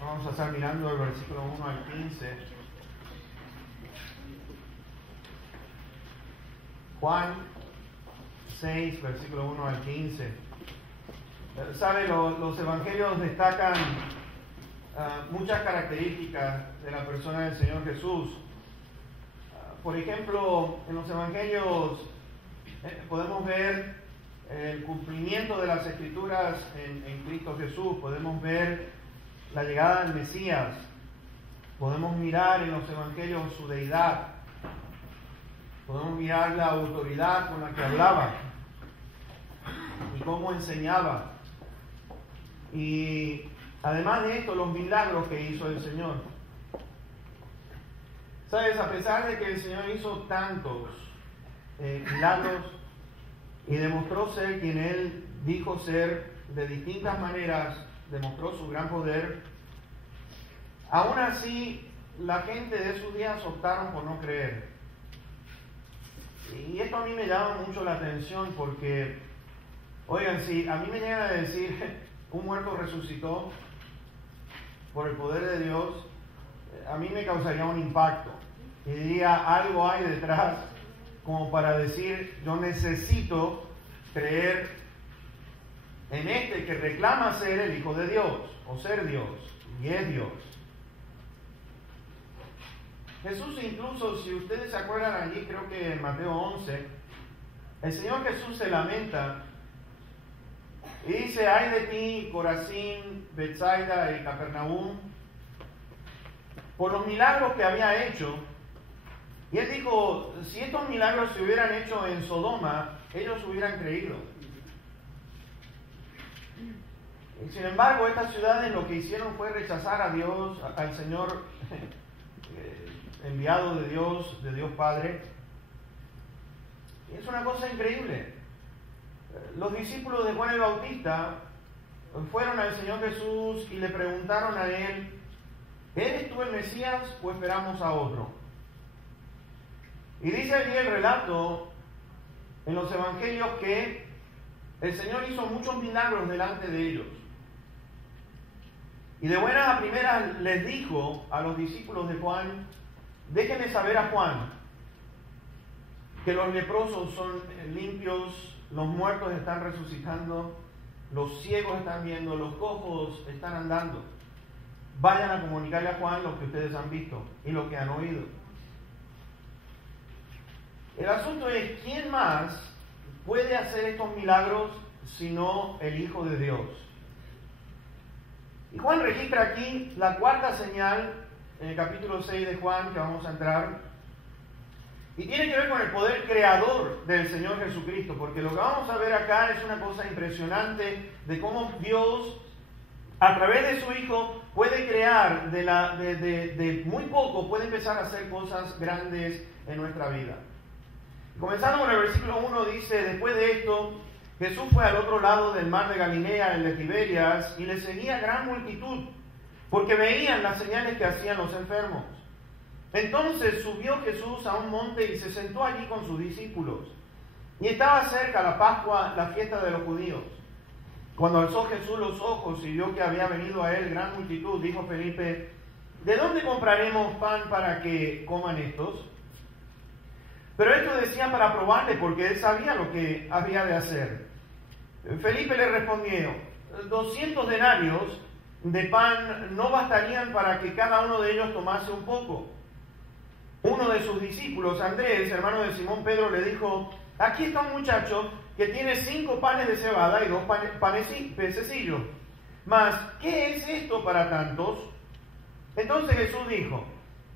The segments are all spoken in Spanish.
Vamos a estar mirando el versículo 1 al 15. Juan 6, versículo 1 al 15. ¿Sabe? Los evangelios destacan muchas características de la persona del Señor Jesús. Por ejemplo, en los evangelios podemos ver el cumplimiento de las Escrituras en Cristo Jesús. Podemos ver la llegada del Mesías. Podemos mirar en los evangelios su deidad. Podemos mirar la autoridad con la que hablaba y cómo enseñaba. Y además de esto, los milagros que hizo el Señor. ¿Sabes? A pesar de que el Señor hizo tantos milagros y demostró ser quien Él dijo ser de distintas maneras, demostró su gran poder, aún así la gente de esos días optaron por no creer. Y esto a mí me llama mucho la atención porque, oigan, si a mí me llegan a decir un muerto resucitó por el poder de Dios, a mí me causaría un impacto. Y diría, algo hay detrás como para decir, yo necesito creer en este que reclama ser el Hijo de Dios, o ser Dios, y es Dios. Jesús incluso, si ustedes se acuerdan allí, creo que en Mateo 11, el Señor Jesús se lamenta y dice, ay de ti, Corazín, Betsaida y Capernaum, por los milagros que había hecho. Y Él dijo, si estos milagros se hubieran hecho en Sodoma, ellos hubieran creído. Y sin embargo, estas ciudades lo que hicieron fue rechazar a Dios, al Señor enviado de Dios Padre. Y es una cosa increíble. Los discípulos de Juan el Bautista fueron al Señor Jesús y le preguntaron a Él, ¿eres tú el Mesías o esperamos a otro? Y dice allí el relato en los evangelios que el Señor hizo muchos milagros delante de ellos. Y de buenas a primeras les dijo a los discípulos de Juan, déjenle saber a Juan que los leprosos son limpios, los muertos están resucitando, los ciegos están viendo, los cojos están andando. Vayan a comunicarle a Juan lo que ustedes han visto y lo que han oído. El asunto es, ¿quién más puede hacer estos milagros sino el Hijo de Dios? Y Juan registra aquí la cuarta señal en el capítulo 6 de Juan, que vamos a entrar, y tiene que ver con el poder creador del Señor Jesucristo, porque lo que vamos a ver acá es una cosa impresionante de cómo Dios, a través de su Hijo, puede crear de muy poco, puede empezar a hacer cosas grandes en nuestra vida. Comenzando con el versículo 1, dice, después de esto, Jesús fue al otro lado del mar de Galilea, el de Tiberias, y le seguía gran multitud, porque veían las señales que hacían los enfermos. Entonces subió Jesús a un monte y se sentó allí con sus discípulos. Y estaba cerca la Pascua, la fiesta de los judíos. Cuando alzó Jesús los ojos y vio que había venido a él gran multitud, dijo Felipe, ¿de dónde compraremos pan para que coman estos? Pero esto decía para probarle, porque él sabía lo que había de hacer. Felipe le respondió, 200 denarios de pan no bastarían para que cada uno de ellos tomase un poco. Uno de sus discípulos, Andrés, hermano de Simón Pedro, le dijo, aquí está un muchacho que tiene 5 panes de cebada y 2 pececillos. Mas, ¿qué es esto para tantos? Entonces Jesús dijo,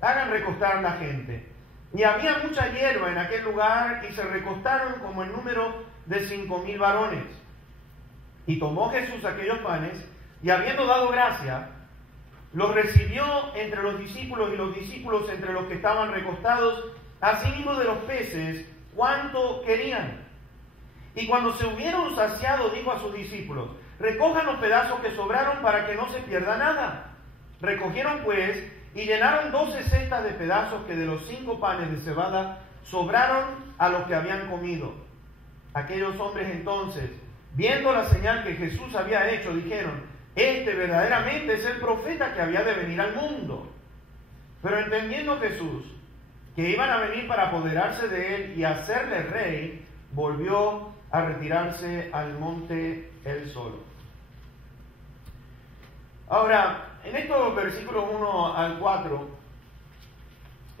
hagan recostar la gente. Y había mucha hierba en aquel lugar, y se recostaron como el número de 5,000 varones. Y tomó Jesús aquellos panes, y habiendo dado gracia, los recibió entre los discípulos, y los discípulos entre los que estaban recostados, asimismo de los peces, cuánto querían. Y cuando se hubieron saciado, dijo a sus discípulos, recojan los pedazos que sobraron para que no se pierda nada. Recogieron pues, y llenaron 12 cestas de pedazos que de los 5 panes de cebada sobraron a los que habían comido. Aquellos hombres entonces, viendo la señal que Jesús había hecho, dijeron, este verdaderamente es el profeta que había de venir al mundo. Pero entendiendo Jesús que iban a venir para apoderarse de él y hacerle rey, volvió a retirarse al monte él solo. Ahora, en estos versículos 1 al 4,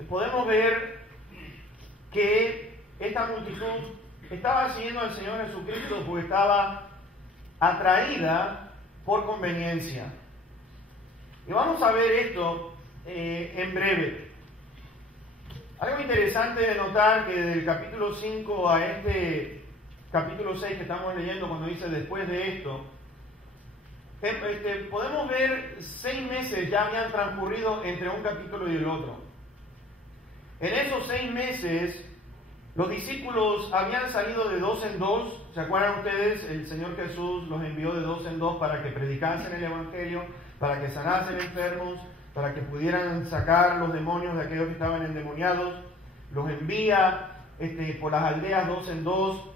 podemos ver que esta multitud estaba siguiendo al Señor Jesucristo porque estaba atraída por conveniencia. Y vamos a ver esto en breve. Algo interesante de notar que desde el capítulo 5 a este capítulo 6 que estamos leyendo, cuando dice después de esto, podemos ver 6 meses ya habían transcurrido entre un capítulo y el otro. En esos 6 meses, los discípulos habían salido de 2 en 2. ¿Se acuerdan ustedes? El Señor Jesús los envió de 2 en 2 para que predicasen el Evangelio, para que sanasen enfermos, para que pudieran sacar los demonios de aquellos que estaban endemoniados. Los envía por las aldeas 2 en 2.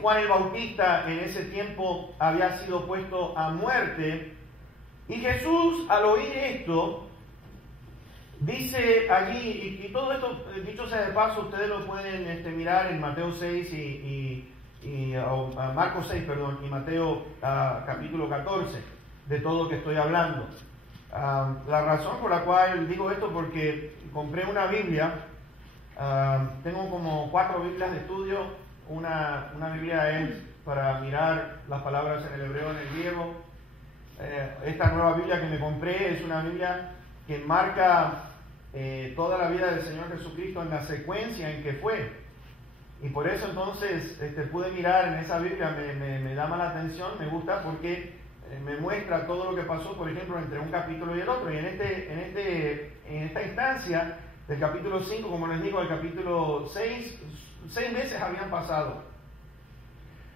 Juan el Bautista en ese tiempo había sido puesto a muerte. Y Jesús, al oír esto, dice allí, y todo esto, dicho sea de paso, ustedes lo pueden mirar en Mateo 6 y Marcos 6, perdón, y Mateo capítulo 14, de todo lo que estoy hablando. La razón por la cual digo esto, porque compré una Biblia, tengo como 4 Biblias de estudio. Una Biblia es para mirar las palabras en el hebreo, en el griego. Esta nueva Biblia que me compré es una Biblia que marca toda la vida del Señor Jesucristo en la secuencia en que fue. Y por eso entonces pude mirar en esa Biblia, me llama la atención, me gusta porque me muestra todo lo que pasó, por ejemplo, entre un capítulo y el otro. Y en esta instancia, del capítulo 5, como les digo, al capítulo 6 meses habían pasado.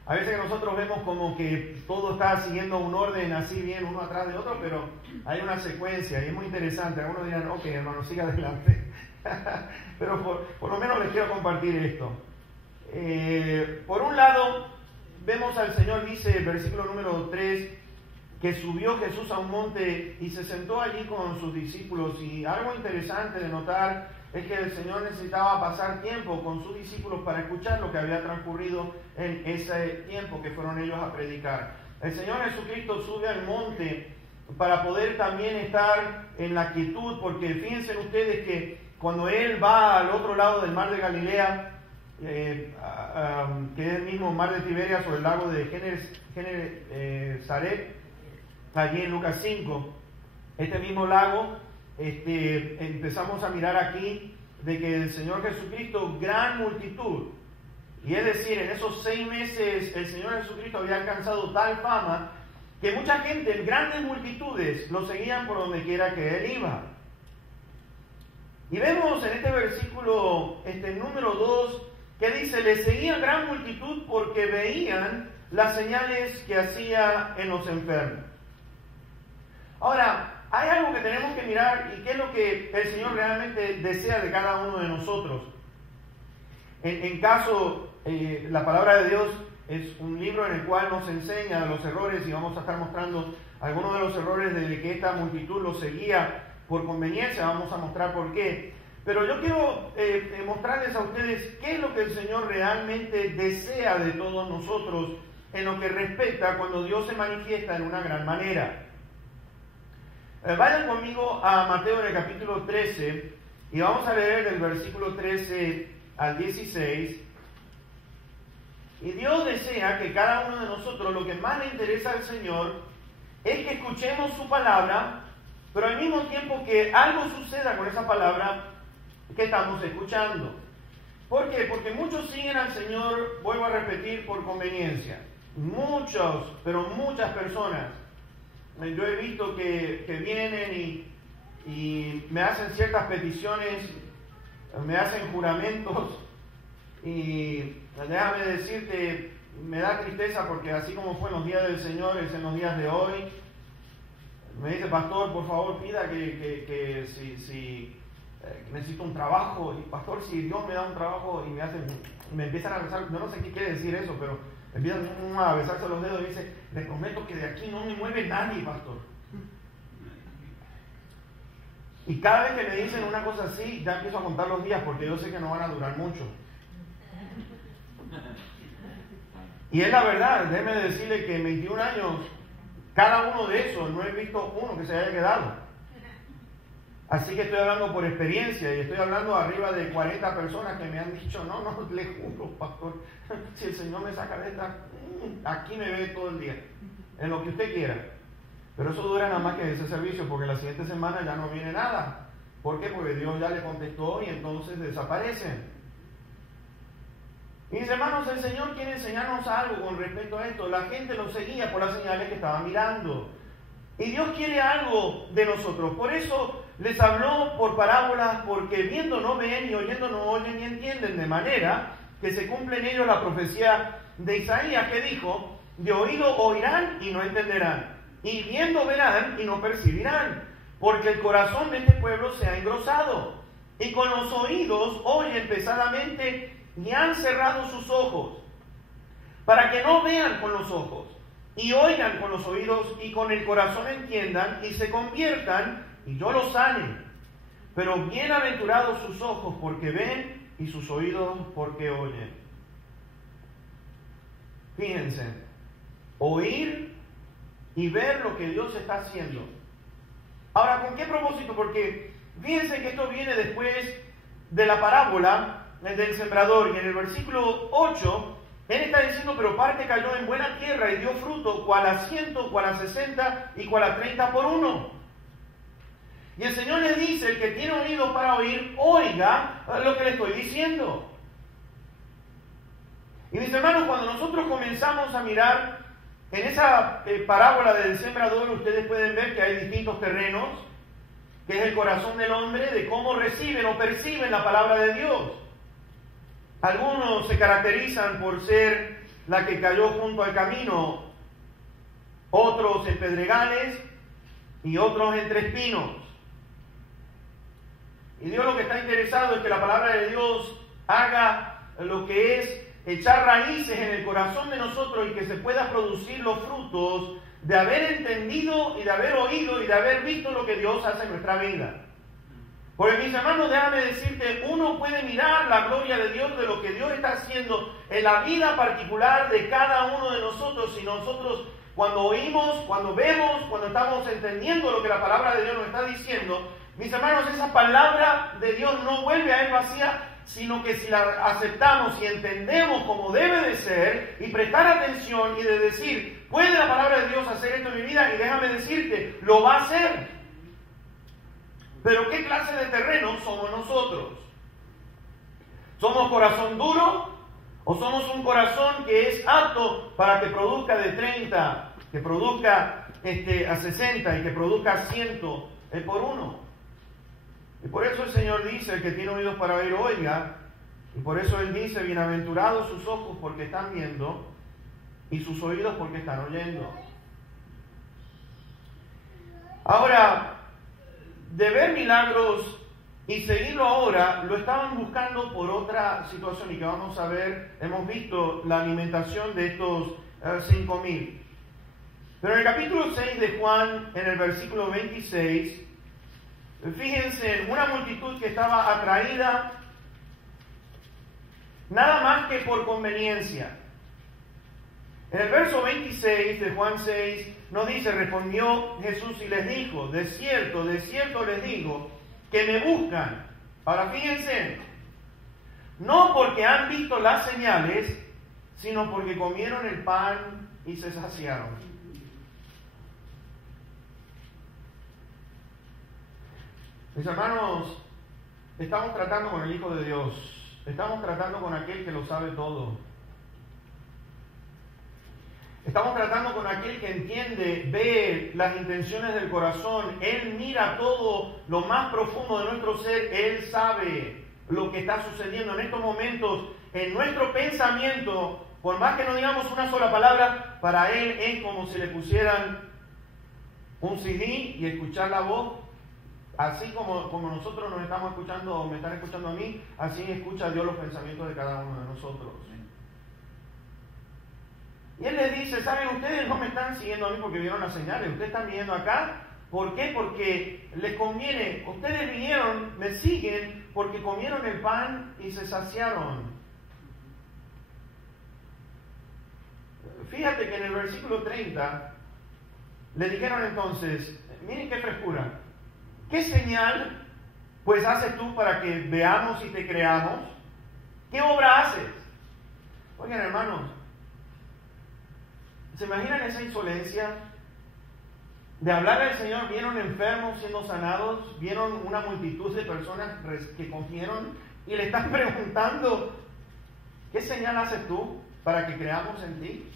A veces que nosotros vemos como que todo está siguiendo un orden así bien, uno atrás de otro, pero hay una secuencia y es muy interesante. Algunos dirán, ok, hermano, siga adelante. Pero por lo menos les quiero compartir esto. Por un lado, vemos al Señor, dice el versículo número 3, que subió Jesús a un monte y se sentó allí con sus discípulos. Y algo interesante de notar es que el Señor necesitaba pasar tiempo con sus discípulos para escuchar lo que había transcurrido en ese tiempo que fueron ellos a predicar. El Señor Jesucristo sube al monte para poder también estar en la quietud, porque fíjense ustedes que cuando Él va al otro lado del mar de Galilea, que es el mismo mar de Tiberias o el lago de Genesaret, allí en Lucas 5, este mismo lago, empezamos a mirar aquí de que el Señor Jesucristo, gran multitud, y es decir, en esos 6 meses el Señor Jesucristo había alcanzado tal fama que mucha gente, grandes multitudes, lo seguían por donde quiera que Él iba. Y vemos en este versículo número 2 que dice, le seguían gran multitud porque veían las señales que hacía en los enfermos. Ahora, hay algo que tenemos que mirar y qué es lo que el Señor realmente desea de cada uno de nosotros. En caso, la palabra de Dios es un libro en el cual nos enseña los errores y vamos a estar mostrando algunos de los errores de que esta multitud lo seguía por conveniencia. Vamos a mostrar por qué. Pero yo quiero mostrarles a ustedes qué es lo que el Señor realmente desea de todos nosotros en lo que respecta cuando Dios se manifiesta en una gran manera. Vayan conmigo a Mateo en el capítulo 13 y vamos a leer del versículo 13 al 16. Y Dios desea que cada uno de nosotros, lo que más le interesa al Señor es que escuchemos su palabra, pero al mismo tiempo que algo suceda con esa palabra que estamos escuchando. ¿Por qué? Porque muchos siguen al Señor, vuelvo a repetir, por conveniencia. Muchos, pero muchas personas. Yo he visto que vienen y me hacen ciertas peticiones, me hacen juramentos, y déjame decirte, me da tristeza porque así como fue en los días del Señor, es en los días de hoy. Me dice, pastor, por favor pida que si necesito un trabajo, y pastor, si Dios me da un trabajo, y me empiezan a rezar, no sé qué quiere decir eso, pero Empiezan a besarse los dedos y dice, le prometo que de aquí no me mueve nadie, pastor. Y cada vez que me dicen una cosa así, ya empiezo a contar los días porque yo sé que no van a durar mucho. Y es la verdad, déjeme decirle que en 21 años, cada uno de esos, no he visto uno que se haya quedado. Así que estoy hablando por experiencia y estoy hablando arriba de 40 personas que me han dicho, no, le juro, pastor, si el Señor me saca de esta, aquí me ve todo el día, en lo que usted quiera. Pero eso dura nada más que ese servicio, porque la siguiente semana ya no viene nada. ¿Por qué? Porque Dios ya le contestó y entonces desaparecen. Y mis hermanos, el Señor quiere enseñarnos algo con respecto a esto. La gente lo seguía por las señales que estaba mirando. Y Dios quiere algo de nosotros. Por eso les habló por parábolas, porque viendo no ven y oyendo no oyen ni entienden, de manera que se cumple en ellos la profecía de Isaías que dijo, de oído oirán y no entenderán, y viendo verán y no percibirán, porque el corazón de este pueblo se ha engrosado, y con los oídos oyen pesadamente y han cerrado sus ojos, para que no vean con los ojos, y oigan con los oídos, y con el corazón entiendan, y se conviertan, y yo los sane. Pero bienaventurados sus ojos porque ven, y sus oídos porque oyen. Fíjense, oír y ver lo que Dios está haciendo. Ahora, ¿con qué propósito? Porque fíjense que esto viene después de la parábola del sembrador, y en el versículo 8, él está diciendo, pero parte cayó en buena tierra y dio fruto, cual a 100, cual a 60 y cual a 30 por uno. Y el Señor le dice, el que tiene oídos para oír, oiga lo que le estoy diciendo. Y mis hermanos, cuando nosotros comenzamos a mirar en esa parábola del sembrador, ustedes pueden ver que hay distintos terrenos, que es el corazón del hombre, de cómo reciben o perciben la palabra de Dios. Algunos se caracterizan por ser la que cayó junto al camino, otros en pedregales y otros entre espinos. Y Dios lo que está interesado es que la palabra de Dios haga lo que es echar raíces en el corazón de nosotros y que se pueda producir los frutos de haber entendido y de haber oído y de haber visto lo que Dios hace en nuestra vida. Porque mis hermanos, déjame decirte, uno puede mirar la gloria de Dios, de lo que Dios está haciendo en la vida particular de cada uno de nosotros, y nosotros cuando oímos, cuando vemos, cuando estamos entendiendo lo que la palabra de Dios nos está diciendo, mis hermanos, esa palabra de Dios no vuelve a él vacía, sino que si la aceptamos y entendemos como debe de ser, y prestar atención y de decir, ¿puede la palabra de Dios hacer esto en mi vida? Y déjame decirte, lo va a hacer. Pero ¿qué clase de terreno somos nosotros? ¿Somos corazón duro o somos un corazón que es apto para que produzca de 30, que produzca a 60 y que produzca 100 por uno? Y por eso el Señor dice, el que tiene oídos para oír, oiga. Y por eso Él dice, bienaventurados sus ojos porque están viendo y sus oídos porque están oyendo. Ahora, de ver milagros y seguirlo ahora, lo estaban buscando por otra situación, y que vamos a ver, hemos visto la alimentación de estos 5,000. Pero en el capítulo 6 de Juan, en el versículo 26, fíjense, en una multitud que estaba atraída nada más que por conveniencia. En el verso 26 de Juan 6 nos dice, respondió Jesús y les dijo, de cierto les digo, que me buscan. Ahora fíjense, no porque han visto las señales, sino porque comieron el pan y se saciaron. Mis hermanos, estamos tratando con el Hijo de Dios, estamos tratando con aquel que lo sabe todo. Estamos tratando con aquel que entiende, ve las intenciones del corazón. Él mira todo lo más profundo de nuestro ser. Él sabe lo que está sucediendo en estos momentos en nuestro pensamiento. Por más que no digamos una sola palabra, para Él es como si le pusieran un CD y escuchar la voz. Así como nosotros nos estamos escuchando, o me están escuchando a mí, así escucha Dios los pensamientos de cada uno de nosotros. Y Él les dice, ¿saben? Ustedes no me están siguiendo a mí porque vieron las señales, ustedes están viniendo acá. ¿Por qué? Porque les conviene. Ustedes vinieron, me siguen porque comieron el pan y se saciaron. Fíjate que en el versículo 30 le dijeron entonces, miren qué frescura, ¿qué señal pues haces tú para que veamos y te creamos? ¿Qué obra haces? Oigan, hermanos, ¿se imaginan esa insolencia de hablar al Señor? Vieron enfermos siendo sanados, vieron una multitud de personas que confieron y le están preguntando, ¿qué señal haces tú para que creamos en ti?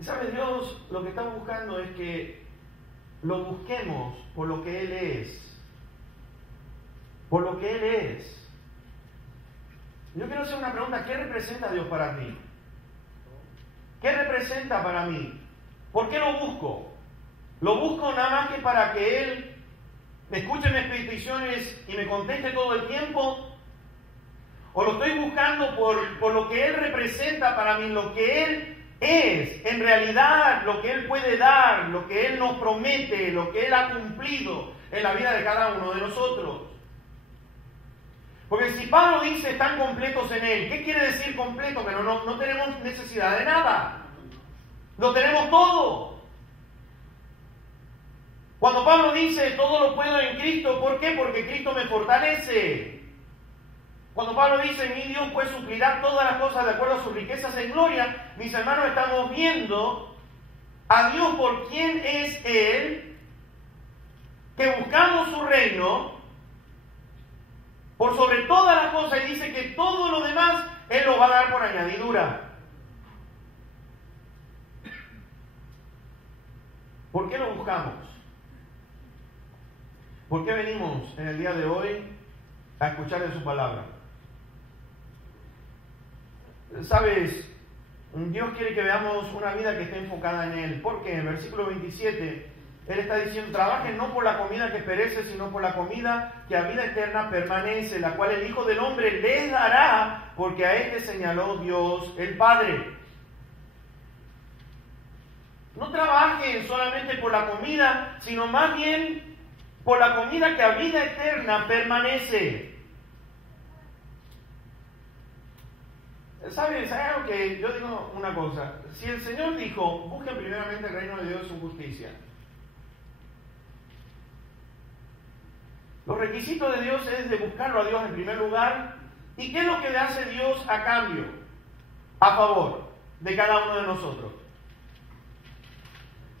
Y sabe, Dios lo que está buscando es que lo busquemos por lo que Él es. Por lo que Él es. Yo quiero hacer una pregunta, ¿qué representa Dios para ti? ¿Qué representa para mí? ¿Por qué lo busco? ¿Lo busco nada más que para que Él me escuche mis peticiones y me conteste todo el tiempo? ¿O lo estoy buscando por lo que Él representa para mí, lo que Él es, en realidad, lo que Él puede dar, lo que Él nos promete, lo que Él ha cumplido en la vida de cada uno de nosotros? Porque si Pablo dice están completos en Él, ¿qué quiere decir completo? Que no tenemos necesidad de nada. Lo tenemos todo. Cuando Pablo dice todo lo puedo en Cristo, ¿por qué? Porque Cristo me fortalece. Cuando Pablo dice, mi Dios pues suplirá todas las cosas de acuerdo a sus riquezas en gloria, mis hermanos, estamos viendo a Dios por quién es Él, que buscamos su reino por sobre todas las cosas, y dice que todo lo demás Él lo va a dar por añadidura. ¿Por qué lo buscamos? ¿Por qué venimos en el día de hoy a escuchar de su palabra? Sabes, Dios quiere que veamos una vida que esté enfocada en Él. Porque en el versículo 27, Él está diciendo, trabajen no por la comida que perece, sino por la comida que a vida eterna permanece, la cual el Hijo del Hombre les dará, porque a Él señaló Dios el Padre. No trabajen solamente por la comida, sino más bien por la comida que a vida eterna permanece. ¿Sabes? Hay algo que yo digo una cosa. Si el Señor dijo, busquen primeramente el reino de Dios y su justicia. Los requisitos de Dios es de buscarlo a Dios en primer lugar. ¿Y qué es lo que le hace Dios a cambio? A favor de cada uno de nosotros.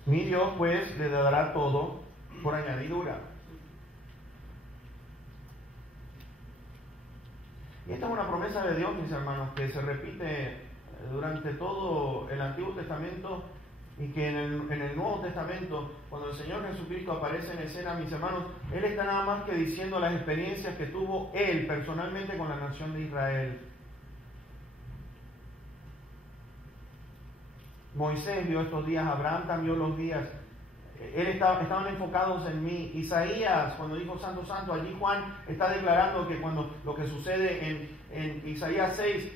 Mi Dios pues le dará todo por añadidura. Y esta es una promesa de Dios, mis hermanos, que se repite durante todo el Antiguo Testamento y que en el Nuevo Testamento, cuando el Señor Jesucristo aparece en escena, mis hermanos, Él está nada más que diciendo las experiencias que tuvo Él personalmente con la nación de Israel. Moisés vio estos días, Abraham también vio los días. Estaban enfocados en mí. Isaías, cuando dijo Santo, Santo, allí Juan está declarando que cuando lo que sucede en Isaías 6,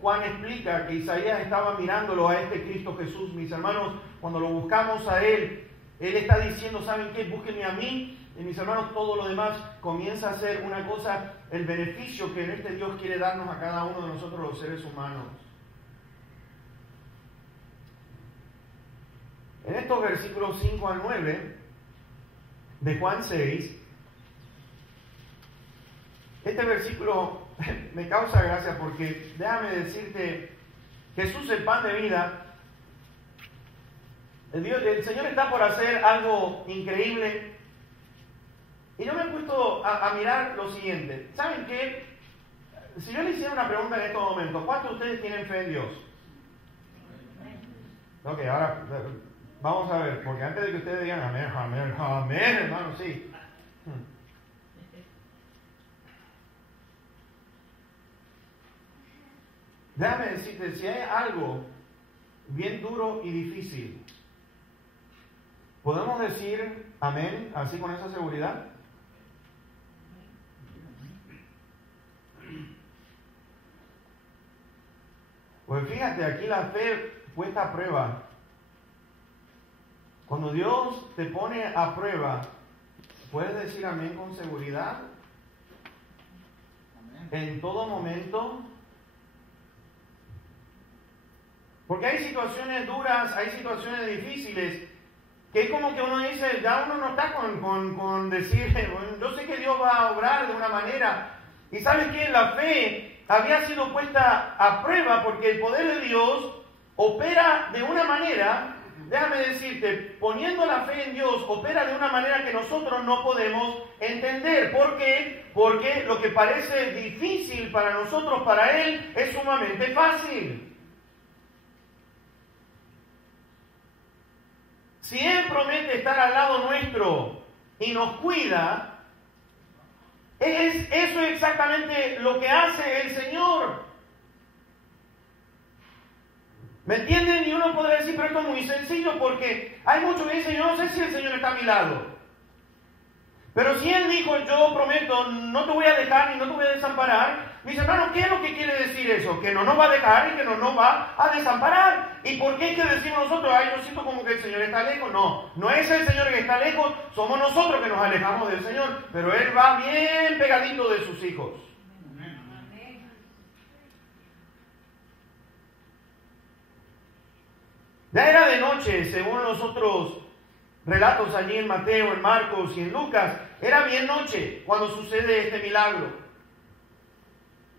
Juan explica que Isaías estaba mirándolo a este Cristo Jesús. Mis hermanos, cuando lo buscamos a Él está diciendo, ¿saben qué? Búsquenme a mí. Y mis hermanos, todo lo demás comienza a ser una cosa, el beneficio que en este Dios quiere darnos a cada uno de nosotros los seres humanos. En estos versículos 5 al 9 de Juan 6, este versículo me causa gracia porque, déjame decirte, Jesús el pan de vida, el Señor está por hacer algo increíble. Y yo me he puesto a mirar lo siguiente. ¿Saben qué? Si yo le hiciera una pregunta en estos momentos, ¿cuántos de ustedes tienen fe en Dios? Ok, ahora vamos a ver, porque antes de que ustedes digan amén, amén, amén, hermano, sí. Déjame decirte, si hay algo bien duro y difícil, ¿podemos decir amén así con esa seguridad? Pues fíjate, aquí la fe puesta a prueba. Cuando Dios te pone a prueba, ¿puedes decir amén con seguridad? Amén. En todo momento. Porque hay situaciones duras, hay situaciones difíciles, que es como que uno dice, ya uno no está con decir, bueno, yo sé que Dios va a obrar de una manera. Y ¿sabes qué? La fe había sido puesta a prueba porque el poder de Dios opera de una manera, déjame decirte, poniendo la fe en Dios, opera de una manera que nosotros no podemos entender. ¿Por qué? Porque lo que parece difícil para nosotros, para Él, es sumamente fácil. Si Él promete estar al lado nuestro y nos cuida, eso es exactamente lo que hace el Señor. ¿Me entienden? Y uno podría decir, pero esto es muy sencillo porque hay muchos que dicen, yo no sé si el Señor está a mi lado. Pero si Él dijo, yo prometo, no te voy a dejar ni no te voy a desamparar, mis hermanos, ¿qué es lo que quiere decir eso? Que no nos va a dejar y que no nos va a desamparar. ¿Y por qué es que decimos nosotros, ay, yo siento como que el Señor está lejos? No, no es el Señor que está lejos, somos nosotros que nos alejamos del Señor, pero Él va bien pegadito de sus hijos. Ya era de noche, según los otros relatos allí en Mateo, en Marcos y en Lucas, era bien noche cuando sucede este milagro.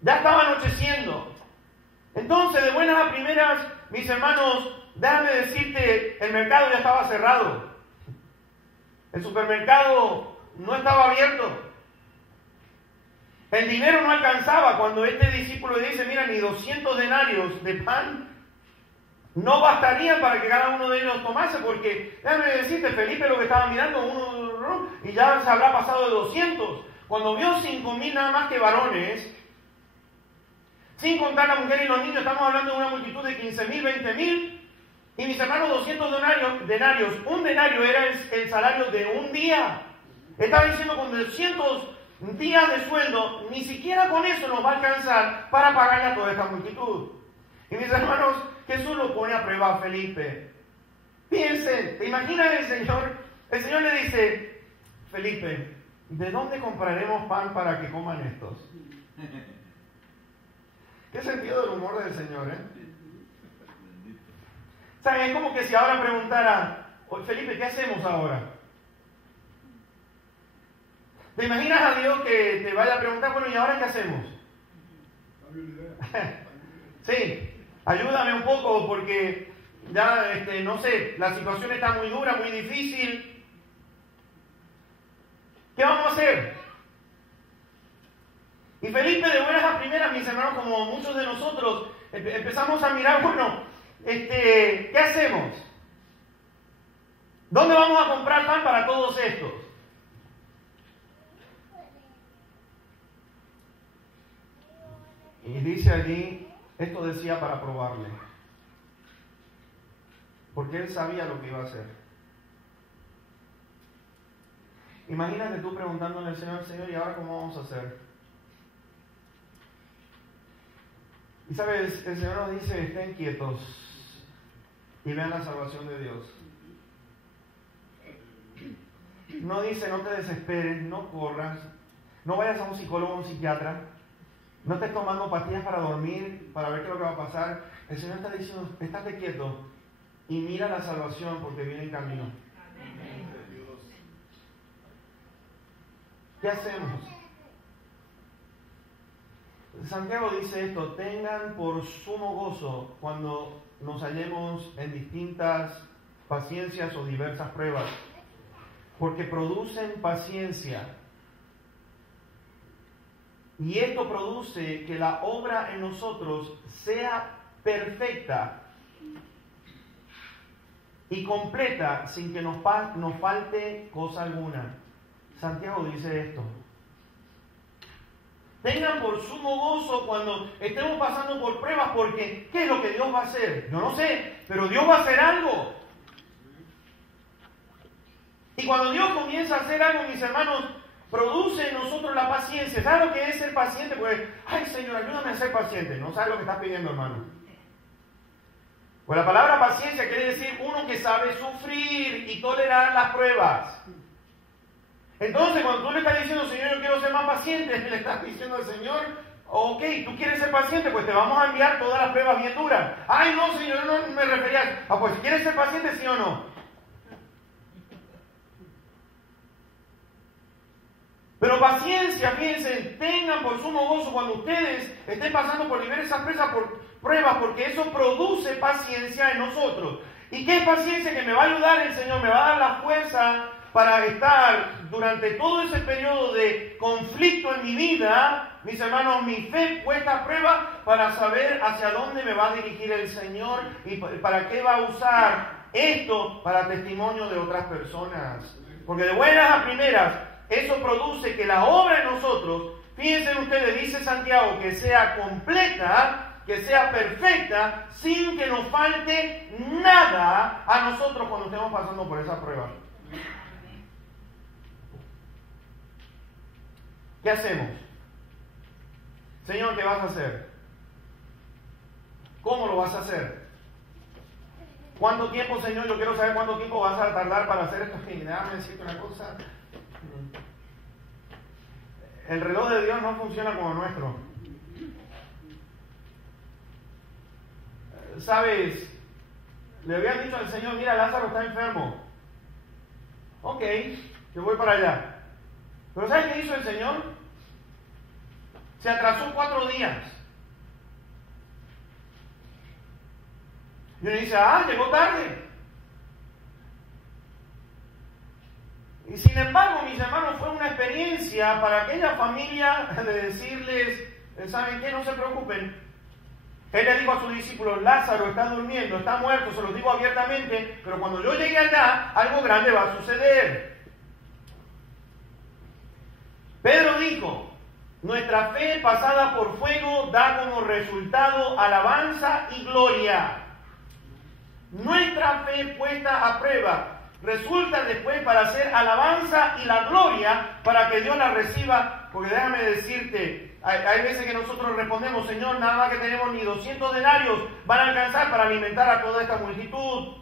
Ya estaba anocheciendo. Entonces, de buenas a primeras, mis hermanos, déjame decirte, el mercado ya estaba cerrado. El supermercado no estaba abierto. El dinero no alcanzaba. Cuando este discípulo le dice, mira, ni 200 denarios de pan no bastarían para que cada uno de ellos tomase, porque, déjame decirte, Felipe lo que estaba mirando, uno, y ya se habrá pasado de 200. Cuando vio 5,000 nada más que varones, sin contar la mujer y los niños, estamos hablando de una multitud de 15,000, 20,000, y mis hermanos, 200 denarios. Un denario era el salario de un día. Estaba diciendo, con 200 días de sueldo, ni siquiera con eso nos va a alcanzar para pagarle a toda esta multitud. Y mis hermanos, Jesús lo pone a prueba a Felipe. Piensen, ¿te imaginas el Señor? El Señor le dice, Felipe, ¿de dónde compraremos pan para que coman estos? ¿Qué sentido del humor del Señor, ¿Saben? Es como que si ahora preguntara, Felipe, ¿qué hacemos ahora? ¿Te imaginas a Dios que te vaya a preguntar, bueno, ¿y ahora qué hacemos? Sí. Ayúdame un poco porque ya, no sé, la situación está muy dura, muy difícil. ¿Qué vamos a hacer? Y Felipe, de buenas a primeras, mis hermanos, como muchos de nosotros, empezamos a mirar, bueno, ¿qué hacemos? ¿Dónde vamos a comprar pan para todos estos? Y dice allí, esto decía para probarle, porque él sabía lo que iba a hacer. Imagínate tú preguntándole al Señor, ¿y ahora cómo vamos a hacer? Y sabes, el Señor nos dice, estén quietos y vean la salvación de Dios. No dice, no te desesperes, no corras, no vayas a un psicólogo o un psiquiatra. No estés tomando pastillas para dormir, para ver qué es lo que va a pasar. El Señor está diciendo, estate quieto y mira la salvación porque viene en camino. ¿Qué hacemos? Santiago dice esto, tengan por sumo gozo cuando nos hallemos en distintas paciencias o diversas pruebas, porque producen paciencia. Y esto produce que la obra en nosotros sea perfecta y completa sin que nos falte cosa alguna. Santiago dice esto. Tengan por sumo gozo cuando estemos pasando por pruebas, porque ¿qué es lo que Dios va a hacer? Yo no sé, pero Dios va a hacer algo. Y cuando Dios comienza a hacer algo, mis hermanos, produce en nosotros la paciencia. ¿Sabes lo que es ser paciente? Pues, ay Señor, ayúdame a ser paciente. No sabes lo que estás pidiendo, hermano. Pues la palabra paciencia quiere decir uno que sabe sufrir y tolerar las pruebas. Entonces, cuando tú le estás diciendo, Señor, yo quiero ser más paciente, le estás diciendo al Señor, ok, tú quieres ser paciente, pues te vamos a enviar todas las pruebas bien duras. Ay, no, Señor, no me refería. Pues si quieres ser paciente, sí o no. Pero paciencia, fíjense, tengan por sumo gozo cuando ustedes estén pasando por diversas pruebas, porque eso produce paciencia en nosotros. ¿Y qué es paciencia? Que me va a ayudar el Señor, me va a dar la fuerza para estar durante todo ese periodo de conflicto en mi vida, mis hermanos, mi fe puesta a prueba para saber hacia dónde me va a dirigir el Señor y para qué va a usar esto para testimonio de otras personas. Porque de buenas a primeras, eso produce que la obra en nosotros, fíjense ustedes, dice Santiago, que sea completa, que sea perfecta, sin que nos falte nada a nosotros cuando estemos pasando por esa prueba. ¿Qué hacemos? Señor, ¿qué vas a hacer? ¿Cómo lo vas a hacer? ¿Cuánto tiempo, Señor? Yo quiero saber cuánto tiempo vas a tardar para hacer esto. Déjame decirte una cosa. El reloj de Dios no funciona como el nuestro. ¿Sabes? Le habían dicho al Señor, mira, Lázaro está enfermo. Ok, yo voy para allá. Pero ¿sabes qué hizo el Señor? Se atrasó 4 días. Y uno dice, llegó tarde. Y sin embargo, mis hermanos, fue una experiencia para aquella familia de decirles, ¿saben qué? No se preocupen. Él le dijo a sus discípulos, Lázaro está durmiendo, está muerto, se los digo abiertamente, pero cuando yo llegue allá, algo grande va a suceder. Pedro dijo, nuestra fe pasada por fuego da como resultado alabanza y gloria. Nuestra fe puesta a prueba resulta después para hacer alabanza y la gloria para que Dios la reciba. Porque déjame decirte, hay veces que nosotros respondemos, Señor, nada más que tenemos ni 200 denarios van a alcanzar para alimentar a toda esta multitud.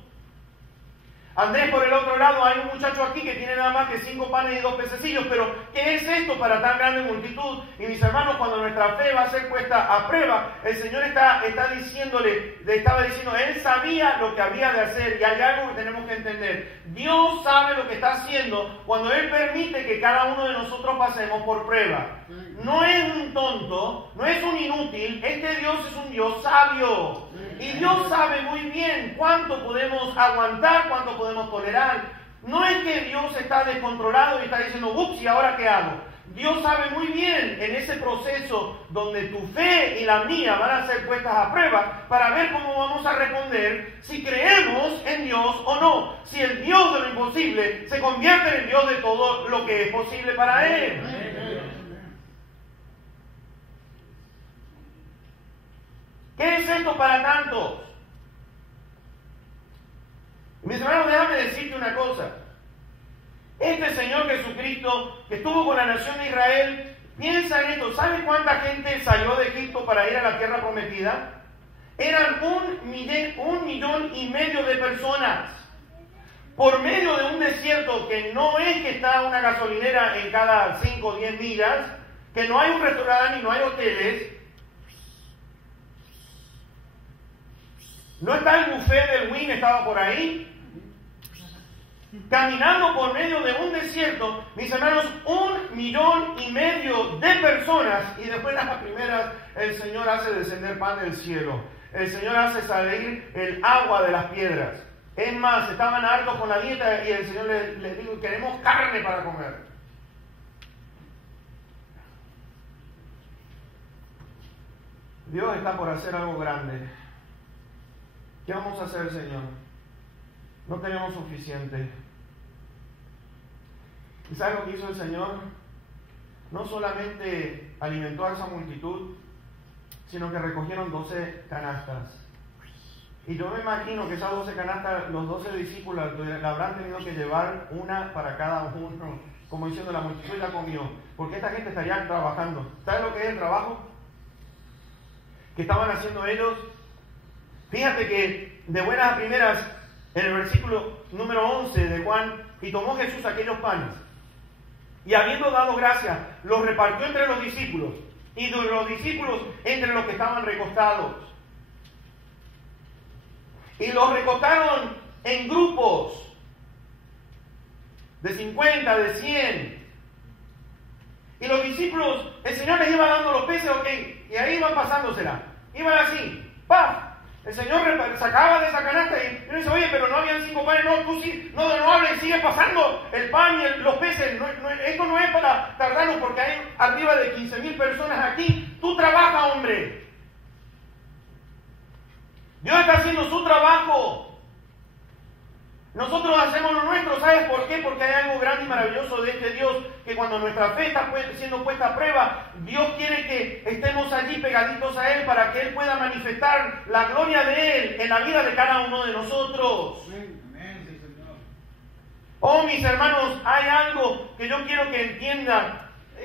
Andrés, por el otro lado, hay un muchacho aquí que tiene nada más que 5 panes y 2 pececillos, pero ¿qué es esto para tan grande multitud? Y mis hermanos, cuando nuestra fe va a ser puesta a prueba, el Señor estaba diciendo, Él sabía lo que había de hacer, y hay algo que tenemos que entender. Dios sabe lo que está haciendo cuando Él permite que cada uno de nosotros pasemos por prueba. No es un tonto, no es un inútil, este Dios es un Dios sabio. Y Dios sabe muy bien cuánto podemos aguantar, cuánto podemos tolerar. No es que Dios está descontrolado y está diciendo, ups, ¿y ahora qué hago? Dios sabe muy bien en ese proceso donde tu fe y la mía van a ser puestas a prueba para ver cómo vamos a responder si creemos en Dios o no. Si el Dios de lo imposible se convierte en el Dios de todo lo que es posible para Él. ¿Qué es esto para tantos? Mis hermanos, déjame decirte una cosa. Este Señor Jesucristo que estuvo con la nación de Israel, piensa en esto. ¿Sabe cuánta gente salió de Egipto para ir a la tierra prometida? Eran 1,5 millones de personas. Por medio de un desierto que no es que está una gasolinera en cada 5 o 10 millas, que no hay un restaurante y no hay hoteles. No está el buffet del Wynn, estaba por ahí. Caminando por medio de un desierto, mis hermanos, 1,5 millones de personas. Y después las primeras, el Señor hace descender pan del cielo. El Señor hace salir el agua de las piedras. Es más, estaban hartos con la dieta y el Señor les dijo, queremos carne para comer. Dios está por hacer algo grande. ¿Qué vamos a hacer, Señor? No tenemos suficiente. ¿Y sabes lo que hizo el Señor? No solamente alimentó a esa multitud, sino que recogieron 12 canastas. Y yo me imagino que esas 12 canastas, los 12 discípulos la habrán tenido que llevar una para cada uno, como diciendo, la multitud ya comió. Porque esta gente estaría trabajando. ¿Sabes lo que es el trabajo? ¿Qué estaban haciendo ellos? Fíjate que de buenas a primeras, en el versículo número 11 de Juan, y tomó Jesús aquellos panes, y habiendo dado gracias, los repartió entre los discípulos, y de los discípulos entre los que estaban recostados. Y los recostaron en grupos de 50, de 100. Y los discípulos, el Señor les iba dando los peces, ok, y ahí iban pasándosela. Iban así, ¡paf! El Señor sacaba de esa canasta y dice, oye, pero no habían 5 panes, no, tú sí, no hables, sigue pasando el pan y los peces. Esto no es para tardarnos porque hay arriba de 15,000 personas aquí. Tú trabaja, hombre. Dios está haciendo su trabajo. Nosotros hacemos lo nuestro, ¿sabes por qué? Porque hay algo grande y maravilloso de este Dios, que cuando nuestra fe está siendo puesta a prueba, Dios quiere que estemos allí pegaditos a Él para que Él pueda manifestar la gloria de Él en la vida de cada uno de nosotros. Oh, mis hermanos, hay algo que yo quiero que entiendan.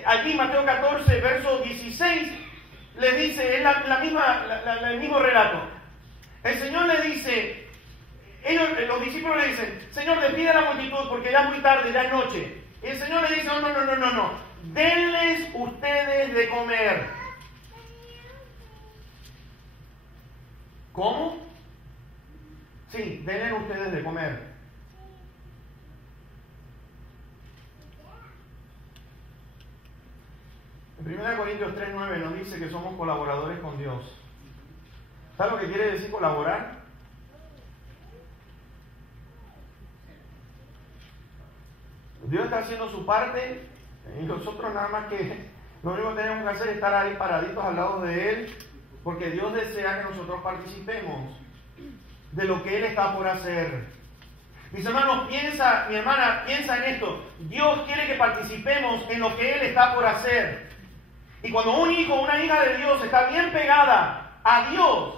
Allí Mateo 14, verso 16, le dice, es el mismo relato. El Señor le dice, los discípulos le dicen, Señor, despide a la multitud porque ya es muy tarde, ya es noche. Y el Señor le dice, no, denles ustedes de comer. ¿Cómo? Sí, denles ustedes de comer. En 1 Corintios 3:9 nos dice que somos colaboradores con Dios. ¿Sabes lo que quiere decir colaborar? Dios está haciendo su parte y nosotros nada más que lo único que tenemos que hacer es estar ahí paraditos al lado de Él, porque Dios desea que nosotros participemos de lo que Él está por hacer. Mis hermanos, mi hermana, piensa en esto. Dios quiere que participemos en lo que Él está por hacer. Y cuando un hijo o una hija de Dios está bien pegada a Dios,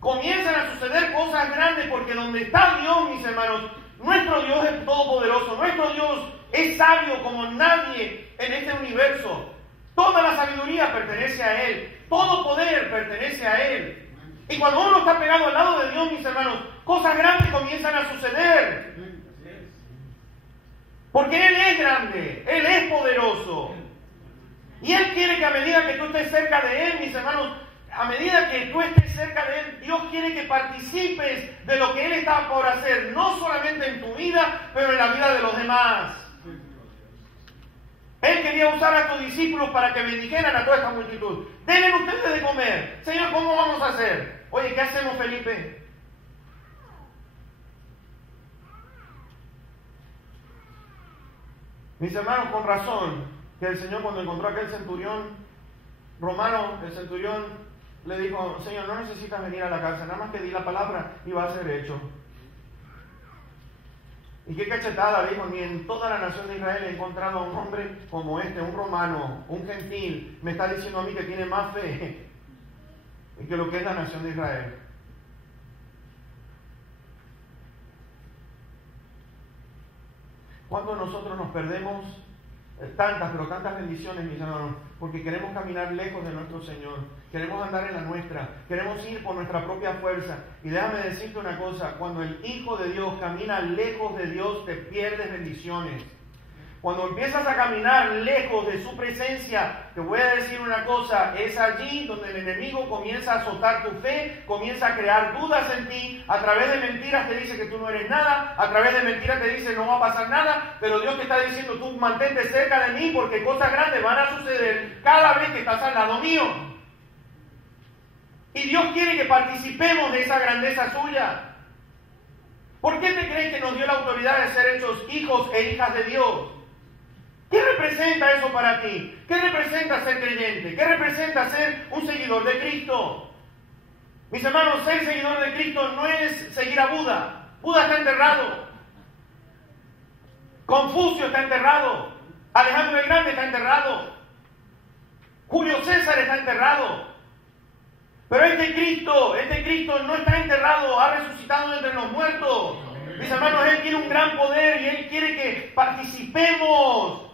comienzan a suceder cosas grandes, porque donde está Dios, mis hermanos, nuestro Dios es todopoderoso, nuestro Dios es sabio como nadie en este universo. Toda la sabiduría pertenece a Él, todo poder pertenece a Él. Y cuando uno está pegado al lado de Dios, mis hermanos, cosas grandes comienzan a suceder. Porque Él es grande, Él es poderoso. Y Él quiere que a medida que tú estés cerca de Él, mis hermanos, a medida que tú estés cerca de Él, Dios quiere que participes de lo que Él está por hacer, no solamente en tu vida, pero en la vida de los demás. Él quería usar a tus discípulos para que bendijeran a toda esta multitud. Denle ustedes de comer. Señor, ¿cómo vamos a hacer? Oye, ¿qué hacemos, Felipe? Mis hermanos, con razón, que el Señor cuando encontró a aquel centurión romano, el centurión le dijo, Señor, no necesitas venir a la cárcel, nada más que di la palabra y va a ser hecho. Y qué cachetada, dijo, ni en toda la nación de Israel he encontrado a un hombre como este, un romano, un gentil, me está diciendo a mí que tiene más fe que lo que es la nación de Israel. ¿Cuántos de nosotros nos perdemos tantas, pero tantas bendiciones, mis hermanos? Porque queremos caminar lejos de nuestro Señor, queremos andar en la nuestra, queremos ir por nuestra propia fuerza. Y déjame decirte una cosa, cuando el Hijo de Dios camina lejos de Dios, te pierdes bendiciones. Cuando empiezas a caminar lejos de su presencia, te voy a decir una cosa, es allí donde el enemigo comienza a azotar tu fe, comienza a crear dudas en ti, a través de mentiras te dice que tú no eres nada, a través de mentiras te dice no va a pasar nada, pero Dios te está diciendo tú mantente cerca de mí porque cosas grandes van a suceder cada vez que estás al lado mío. Y Dios quiere que participemos de esa grandeza suya. ¿Por qué te crees que nos dio la autoridad de ser hechos hijos e hijas de Dios? ¿Qué representa eso para ti? ¿Qué representa ser creyente? ¿Qué representa ser un seguidor de Cristo? Mis hermanos, ser seguidor de Cristo no es seguir a Buda. Buda está enterrado. Confucio está enterrado. Alejandro el Grande está enterrado. Julio César está enterrado. Pero este Cristo no está enterrado, ha resucitado entre los muertos. Mis hermanos, Él tiene un gran poder y Él quiere que participemos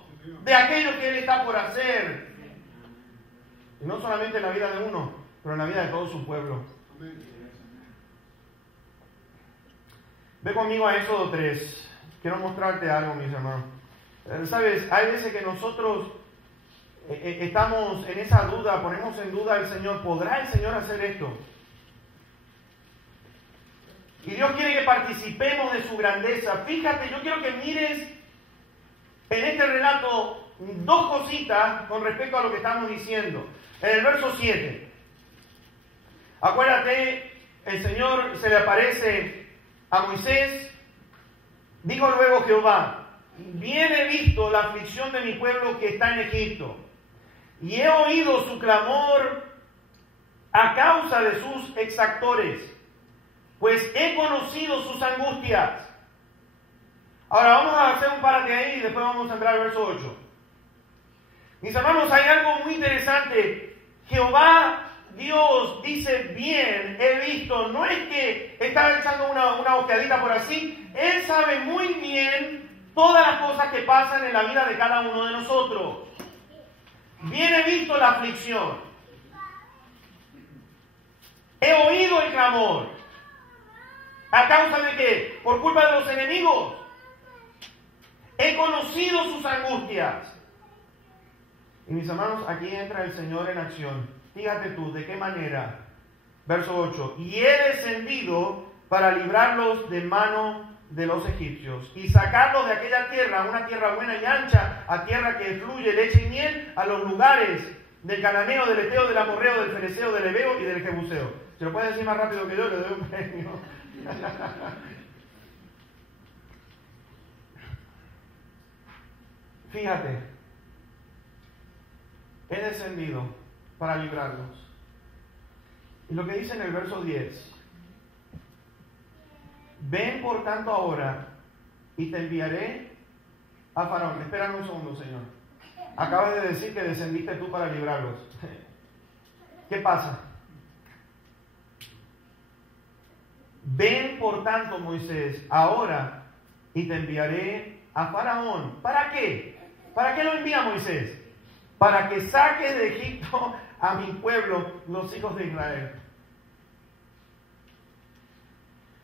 de aquello que Él está por hacer. Y no solamente en la vida de uno, pero en la vida de todo su pueblo. Ve conmigo a Éxodo 3. Quiero mostrarte algo, mis hermanos. Sabes, hay veces que nosotros estamos en esa duda, ponemos en duda al Señor. ¿Podrá el Señor hacer esto? Y Dios quiere que participemos de su grandeza. Fíjate, yo quiero que mires en este relato dos cositas con respecto a lo que estamos diciendo. En el verso 7, acuérdate, el Señor se le aparece a Moisés. Dijo luego Jehová: bien he visto la aflicción de mi pueblo que está en Egipto, y he oído su clamor a causa de sus exactores, pues he conocido sus angustias. Ahora vamos a hacer un parate ahí y después vamos a entrar al verso 8. Mis hermanos, hay algo muy interesante. Jehová Dios dice: bien he visto. No es que está echando una ojeadita por así. Él sabe muy bien todas las cosas que pasan en la vida de cada uno de nosotros. Bien he visto la aflicción. He oído el clamor. ¿A causa de qué? Por culpa de los enemigos. He conocido sus angustias. Y mis hermanos, aquí entra el Señor en acción. Fíjate tú, ¿de qué manera? Verso 8. Y he descendido para librarlos de mano de los egipcios y sacarlos de aquella tierra, una tierra buena y ancha, a tierra que fluye leche y miel, a los lugares del cananeo, del eteo, del amorreo, del fereceo, del heveo y del jebuseo. Si lo puedes decir más rápido que yo, le doy un premio. Fíjate, he descendido para librarlos. Y lo que dice en el verso 10: ven por tanto ahora y te enviaré a Faraón. Espérame un segundo, Señor. Acabas de decir que descendiste tú para librarlos. ¿Qué pasa? Ven por tanto, Moisés, ahora y te enviaré a Faraón. ¿Para qué? ¿Para qué lo envía Moisés? Para que saque de Egipto a mi pueblo, los hijos de Israel.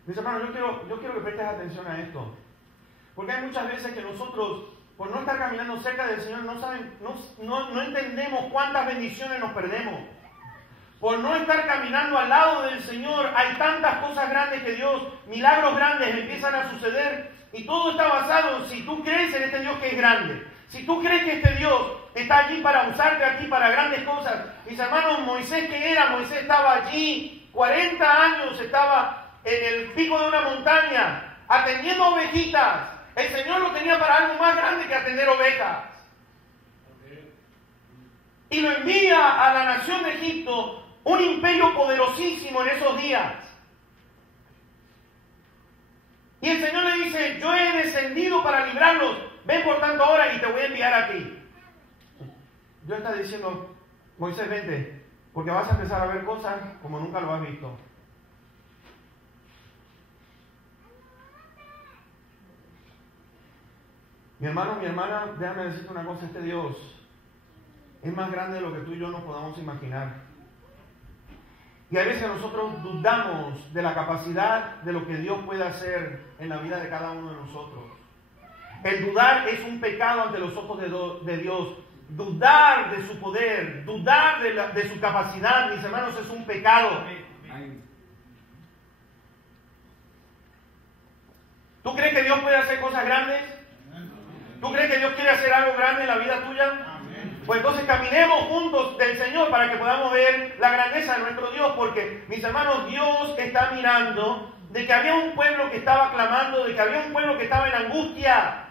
Mis hermanos, yo quiero que prestes atención a esto. Porque hay muchas veces que nosotros, por no estar caminando cerca del Señor, no entendemos cuántas bendiciones nos perdemos. Por no estar caminando al lado del Señor, hay tantas cosas grandes que Dios, milagros grandes empiezan a suceder. Y todo está basado en si tú crees en este Dios que es grande. Si tú crees que este Dios está allí para usarte aquí para grandes cosas. Mis hermanos, Moisés, ¿qué era? Moisés estaba allí, 40 años estaba en el pico de una montaña, atendiendo ovejitas. El Señor lo tenía para algo más grande que atender ovejas. Y lo envía a la nación de Egipto, un imperio poderosísimo en esos días. Y el Señor le dice: yo he descendido para librarlos, ven por tanto ahora y te voy a enviar a ti. Dios está diciendo: Moisés, vente, porque vas a empezar a ver cosas como nunca lo has visto. Mi hermano, mi hermana, déjame decirte una cosa: este Dios es más grande de lo que tú y yo nos podamos imaginar. Y a veces nosotros dudamos de la capacidad de lo que Dios puede hacer en la vida de cada uno de nosotros. El dudar es un pecado ante los ojos de Dios. Dudar de su poder, dudar de su capacidad, mis hermanos, es un pecado. ¿Tú crees que Dios puede hacer cosas grandes? ¿Tú crees que Dios quiere hacer algo grande en la vida tuya? Pues entonces caminemos juntos del Señor para que podamos ver la grandeza de nuestro Dios, porque, mis hermanos, Dios está mirando de que había un pueblo que estaba clamando, de que había un pueblo que estaba en angustia.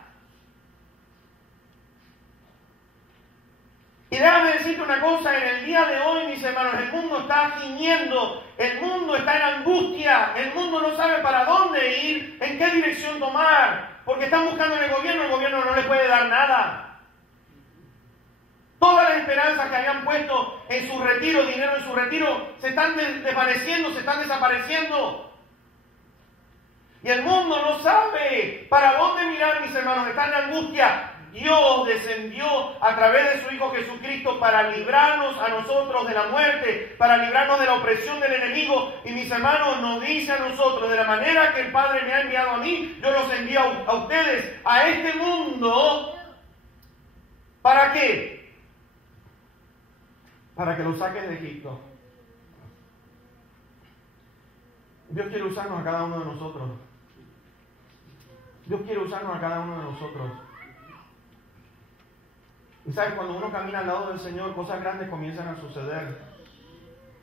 Y déjame decirte una cosa: en el día de hoy, mis hermanos, el mundo está gimiendo, el mundo está en angustia, el mundo no sabe para dónde ir, en qué dirección tomar, porque están buscando en el gobierno no les puede dar nada. Todas las esperanzas que habían puesto en su retiro, dinero en su retiro, se están desvaneciendo, se están desapareciendo. Y el mundo no sabe para dónde mirar, mis hermanos, está en angustia. Dios descendió a través de su Hijo Jesucristo para librarnos a nosotros de la muerte, para librarnos de la opresión del enemigo. Y mis hermanos, nos dice a nosotros, de la manera que el Padre me ha enviado a mí, yo los envío a ustedes, a este mundo. ¿Para qué? Para que los saquen de Egipto. Dios quiere usarnos a cada uno de nosotros. Dios quiere usarnos a cada uno de nosotros. Y sabes, cuando uno camina al lado del Señor, cosas grandes comienzan a suceder.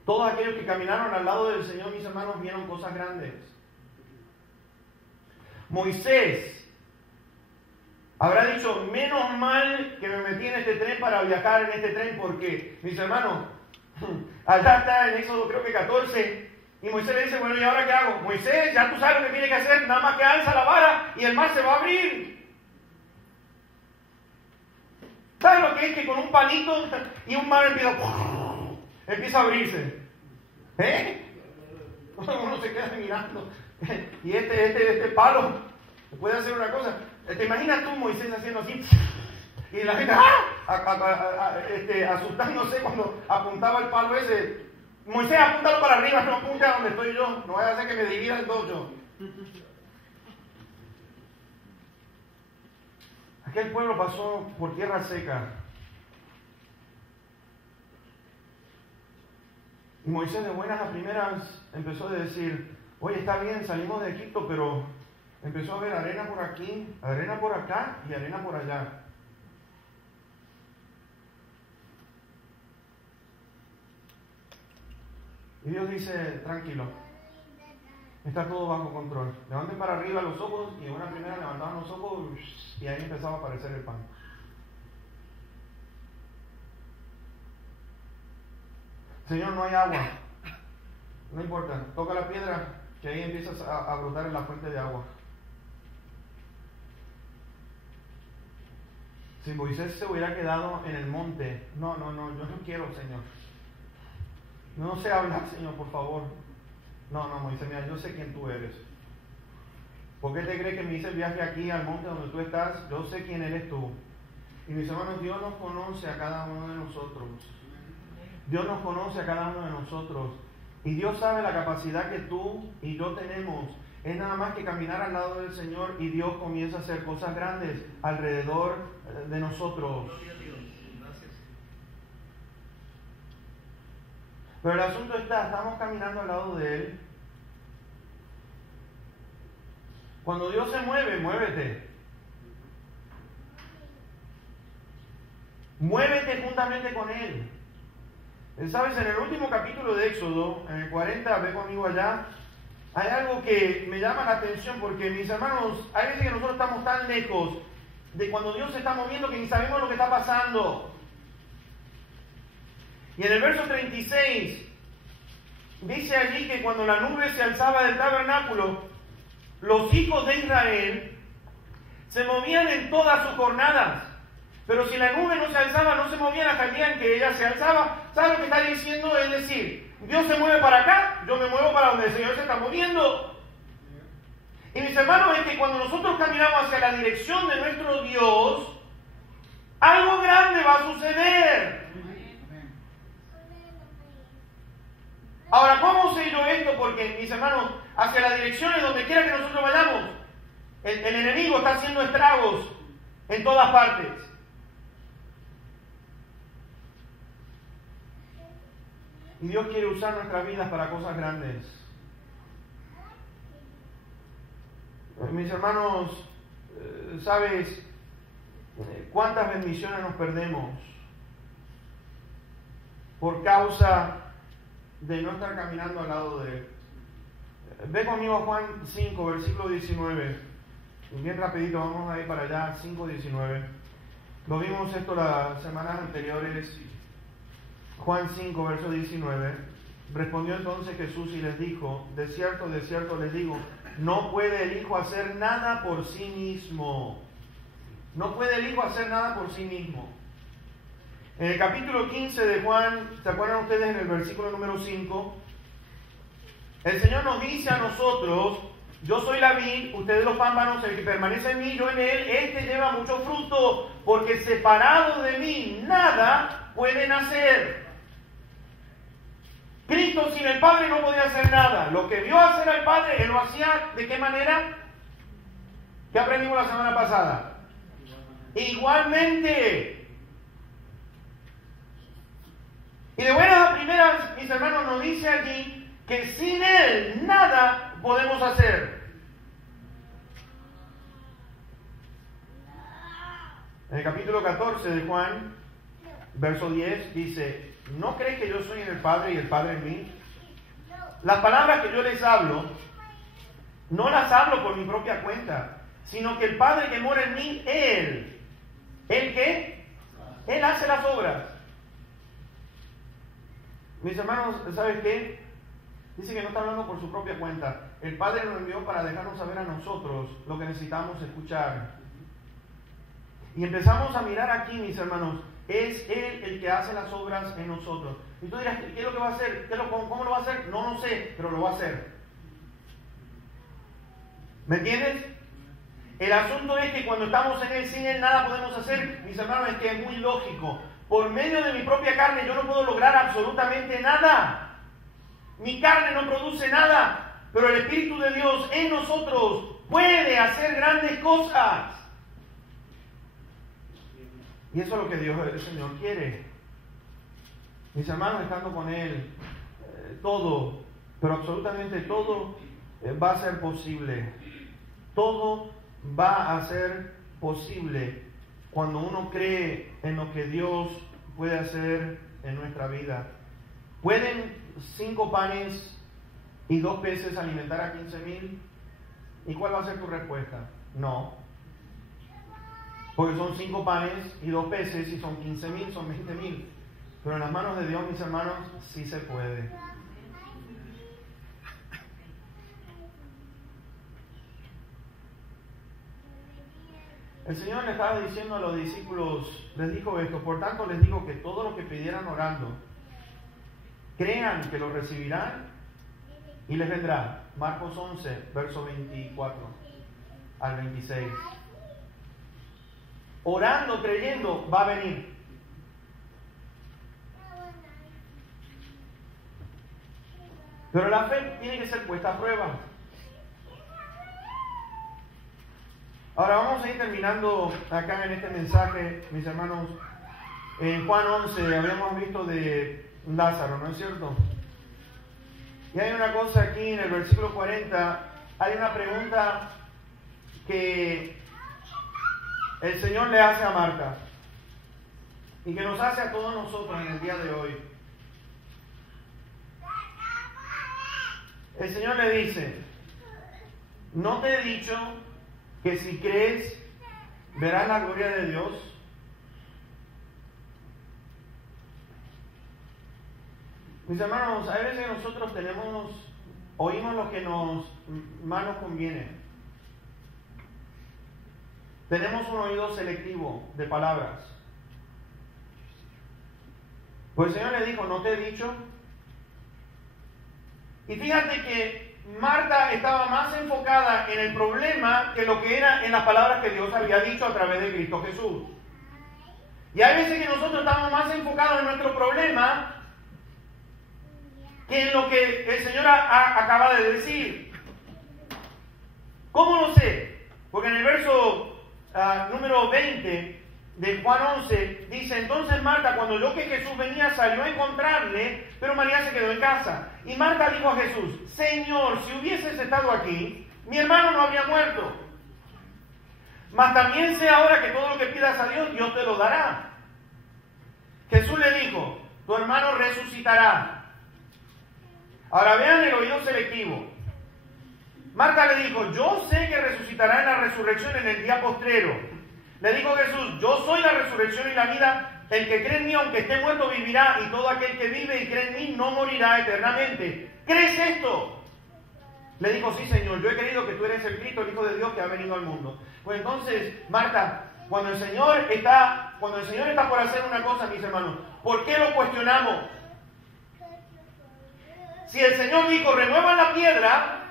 Todos aquellos que caminaron al lado del Señor, mis hermanos, vieron cosas grandes. Moisés habrá dicho, menos mal que me metí en este tren para viajar en este tren, porque, mis hermanos, allá está en Éxodo creo que 14, y Moisés le dice, bueno, ¿y ahora qué hago? Moisés, ya tú sabes lo que tiene que hacer, nada más que alza la vara y el mar se va a abrir. ¿Sabes lo que es que con un palito y un mar empieza a abrirse? Uno se queda mirando. Y este palo puede hacer una cosa. ¿Te imaginas tú, Moisés, haciendo así? Y la gente asustándose cuando apuntaba el palo ese. Moisés, apúntalo para arriba, no apunte a donde estoy yo. No vaya a hacer que me divida en dos yo. Aquel pueblo pasó por tierra seca. Y Moisés de buenas a primeras empezó a decir, oye, está bien, salimos de Egipto, pero empezó a ver arena por aquí, arena por acá y arena por allá. Y Dios dice, tranquilo, está todo bajo control. Levanten para arriba los ojos, y en una primera levantaban los ojos y ahí empezaba a aparecer el pan. Señor, no hay agua. No importa, toca la piedra, que ahí empiezas a brotar en la fuente de agua. Si Moisés se hubiera quedado en el monte, no, yo no quiero, Señor. No sé hablar, Señor, por favor. No, Moisés, mira, yo sé quién tú eres. ¿Por qué te crees que me hice el viaje aquí al monte donde tú estás? Yo sé quién eres tú. Y mis hermanos, Dios nos conoce a cada uno de nosotros. Dios nos conoce a cada uno de nosotros. Y Dios sabe la capacidad que tú y yo tenemos. Es nada más que caminar al lado del Señor y Dios comienza a hacer cosas grandes alrededor de nosotros. Pero el asunto estamos caminando al lado de Él. Cuando Dios se mueve, muévete. Muévete juntamente con Él. ¿Sabes? En el último capítulo de Éxodo, en el 40, ve conmigo allá, hay algo que me llama la atención porque, mis hermanos, hay veces que nosotros estamos tan lejos de cuando Dios se está moviendo que ni sabemos lo que está pasando. Y en el verso 36 dice allí que cuando la nube se alzaba del tabernáculo, los hijos de Israel se movían en todas sus jornadas. Pero si la nube no se alzaba, no se movían hasta el día en que ella se alzaba. ¿Sabes lo que está diciendo? Es decir, Dios se mueve para acá, yo me muevo para donde el Señor se está moviendo. Y mis hermanos, es que cuando nosotros caminamos hacia la dirección de nuestro Dios, algo grande va a suceder. Ahora, ¿cómo sé yo esto? Porque, mis hermanos, hacia las direcciones donde quiera que nosotros vayamos, el enemigo está haciendo estragos en todas partes. Y Dios quiere usar nuestras vidas para cosas grandes. Mis hermanos, ¿sabes cuántas bendiciones nos perdemos por causa de no estar caminando al lado de Él? Ve conmigo a Juan 5, versículo 19. Y bien rapidito, vamos a ir para allá, 5:19. Lo vimos esto las semanas anteriores. Juan 5, verso 19. Respondió entonces Jesús y les dijo, de cierto les digo, no puede el Hijo hacer nada por sí mismo. No puede el Hijo hacer nada por sí mismo. En el capítulo 15 de Juan, ¿se acuerdan ustedes en el versículo número 5? El Señor nos dice a nosotros yo soy la vid, ustedes los pámpanos, el que permanece en mí, yo en él, este lleva mucho fruto, porque separado de mí nada pueden hacer. Cristo sin el Padre no podía hacer nada. Lo que vio hacer al Padre, Él lo hacía, ¿de qué manera? ¿Qué aprendimos la semana pasada? Igualmente. Y de buenas a primeras, mis hermanos, nos dice allí que sin Él nada podemos hacer. En el capítulo 14 de Juan, verso 10, dice: ¿no crees que yo soy en el Padre y el Padre en mí? Las palabras que yo les hablo, no las hablo por mi propia cuenta, sino que el Padre que mora en mí, Él ¿qué? Él hace las obras. Mis hermanos, ¿sabes qué? Dice que no está hablando por su propia cuenta. El Padre nos envió para dejarnos saber a nosotros lo que necesitamos escuchar. Y empezamos a mirar aquí, mis hermanos, es Él el que hace las obras en nosotros. Y tú dirás, ¿qué es lo que va a hacer? ¿Cómo lo va a hacer? No lo sé, pero lo va a hacer. ¿Me entiendes? El asunto es que cuando estamos en Él, sin Él nada podemos hacer. Mis hermanos, es que es muy lógico. Por medio de mi propia carne yo no puedo lograr absolutamente nada. Mi carne no produce nada, pero el Espíritu de Dios en nosotros puede hacer grandes cosas. Y eso es lo que Dios, el Señor, quiere. Mis hermanos, estando con Él, todo, pero absolutamente todo va a ser posible. Todo va a ser posible cuando uno cree en lo que Dios puede hacer en nuestra vida. ¿Pueden 5 panes y 2 peces alimentar a 15,000? ¿Y cuál va a ser tu respuesta? No. Porque son 5 panes y 2 peces, y son 15,000, son 20,000. Pero en las manos de Dios, mis hermanos, sí se puede. El Señor le estaba diciendo a los discípulos, les dijo esto: por tanto les digo que todo lo que pidieran orando, crean que lo recibirán y les vendrá. Marcos 11, verso 24 al 26. Orando, creyendo, va a venir. Pero la fe tiene que ser puesta a prueba. Ahora vamos a ir terminando acá en este mensaje, mis hermanos. En Juan 11 habíamos visto de Lázaro, ¿no es cierto? Y hay una cosa aquí en el versículo 40, hay una pregunta que el Señor le hace a Marta y que nos hace a todos nosotros en el día de hoy. El Señor le dice: ¿no te he dicho que si crees verás la gloria de Dios? Mis hermanos, hay veces que nosotros oímos lo que más nos conviene. Tenemos un oído selectivo de palabras. Pues el Señor le dijo: ¿no te he dicho? Y fíjate que Marta estaba más enfocada en el problema que lo que era en las palabras que Dios había dicho a través de Cristo Jesús. Y hay veces que nosotros estamos más enfocados en nuestro problema que en lo que el Señor acaba de decir. ¿Cómo lo sé? Porque en el verso número 20 de Juan 11 dice: entonces Marta, cuando oyó que Jesús venía, salió a encontrarle, pero María se quedó en casa. Y Marta dijo a Jesús: Señor, si hubieses estado aquí, mi hermano no habría muerto. Mas también sé ahora que todo lo que pidas a Dios, Dios te lo dará. Jesús le dijo: tu hermano resucitará. Ahora vean el oído selectivo. Marta le dijo: yo sé que resucitará en la resurrección en el día postrero. Le dijo Jesús: yo soy la resurrección y la vida. El que cree en mí, aunque esté muerto, vivirá, y todo aquel que vive y cree en mí no morirá eternamente. ¿Crees esto? Le dijo: sí, Señor, yo he creído que tú eres el Cristo, el Hijo de Dios que ha venido al mundo. Pues entonces, Marta, cuando el Señor está por hacer una cosa, mis hermanos, ¿por qué lo cuestionamos? Si el Señor dijo: remuevan la piedra,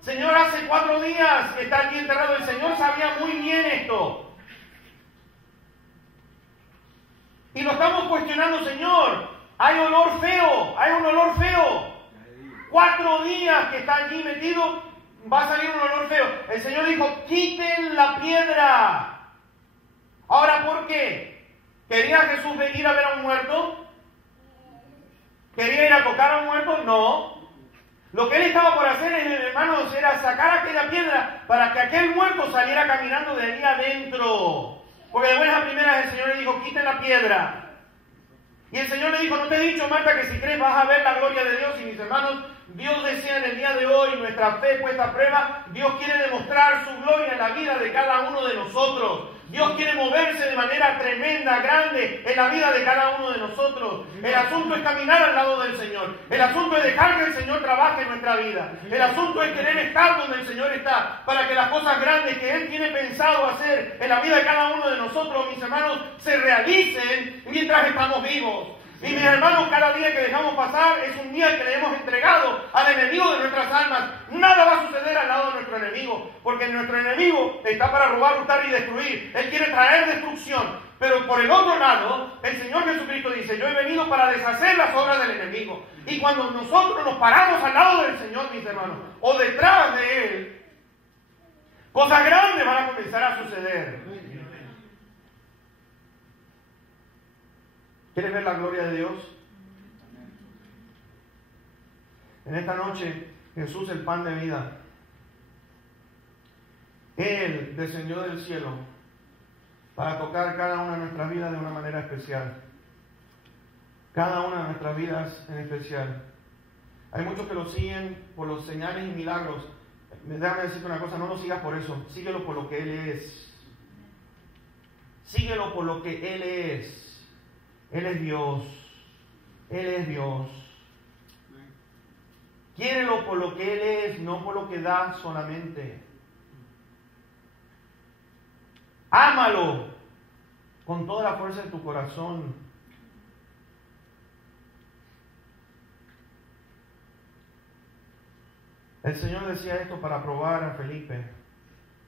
Señor, hace 4 días que está aquí enterrado. El Señor sabía muy bien esto. Y lo estamos cuestionando, Señor. Hay olor feo, hay un olor feo. 4 días que está allí metido, va a salir un olor feo. El Señor dijo, quiten la piedra. Ahora, ¿por qué? ¿Quería Jesús ir a ver a un muerto? ¿Quería ir a tocar a un muerto? No. Lo que él estaba por hacer, hermanos, era sacar aquella piedra para que aquel muerto saliera caminando de ahí adentro. Porque de buenas a primeras el Señor le dijo, quiten la piedra. Y el Señor le dijo, no te he dicho, Marta, que si crees vas a ver la gloria de Dios. Y mis hermanos, Dios desea en el día de hoy, nuestra fe puesta a prueba, Dios quiere demostrar su gloria en la vida de cada uno de nosotros. Dios quiere moverse de manera tremenda, grande, en la vida de cada uno de nosotros. El asunto es caminar al lado del Señor. El asunto es dejar que el Señor trabaje en nuestra vida. El asunto es querer estar donde el Señor está, para que las cosas grandes que Él tiene pensado hacer en la vida de cada uno de nosotros, mis hermanos, se realicen mientras estamos vivos. Y mis hermanos, cada día que dejamos pasar es un día que le hemos entregado al enemigo de nuestras almas. Nada va a suceder al lado de nuestro enemigo, porque nuestro enemigo está para robar, hurtar y destruir. Él quiere traer destrucción. Pero por el otro lado, el Señor Jesucristo dice, yo he venido para deshacer las obras del enemigo. Y cuando nosotros nos paramos al lado del Señor, mis hermanos, o detrás de Él, cosas grandes van a comenzar a suceder. ¿Quieres ver la gloria de Dios? En esta noche, Jesús, el pan de vida, Él descendió del cielo para tocar cada una de nuestras vidas de una manera especial. Cada una de nuestras vidas en especial. Hay muchos que lo siguen por los señales y milagros. Déjame decirte una cosa, no lo sigas por eso. Síguelo por lo que Él es. Síguelo por lo que Él es. Él es Dios. Él es Dios. Quiérelo por lo que Él es, no por lo que da solamente. Ámalo con toda la fuerza de tu corazón. El Señor decía esto para probar a Felipe,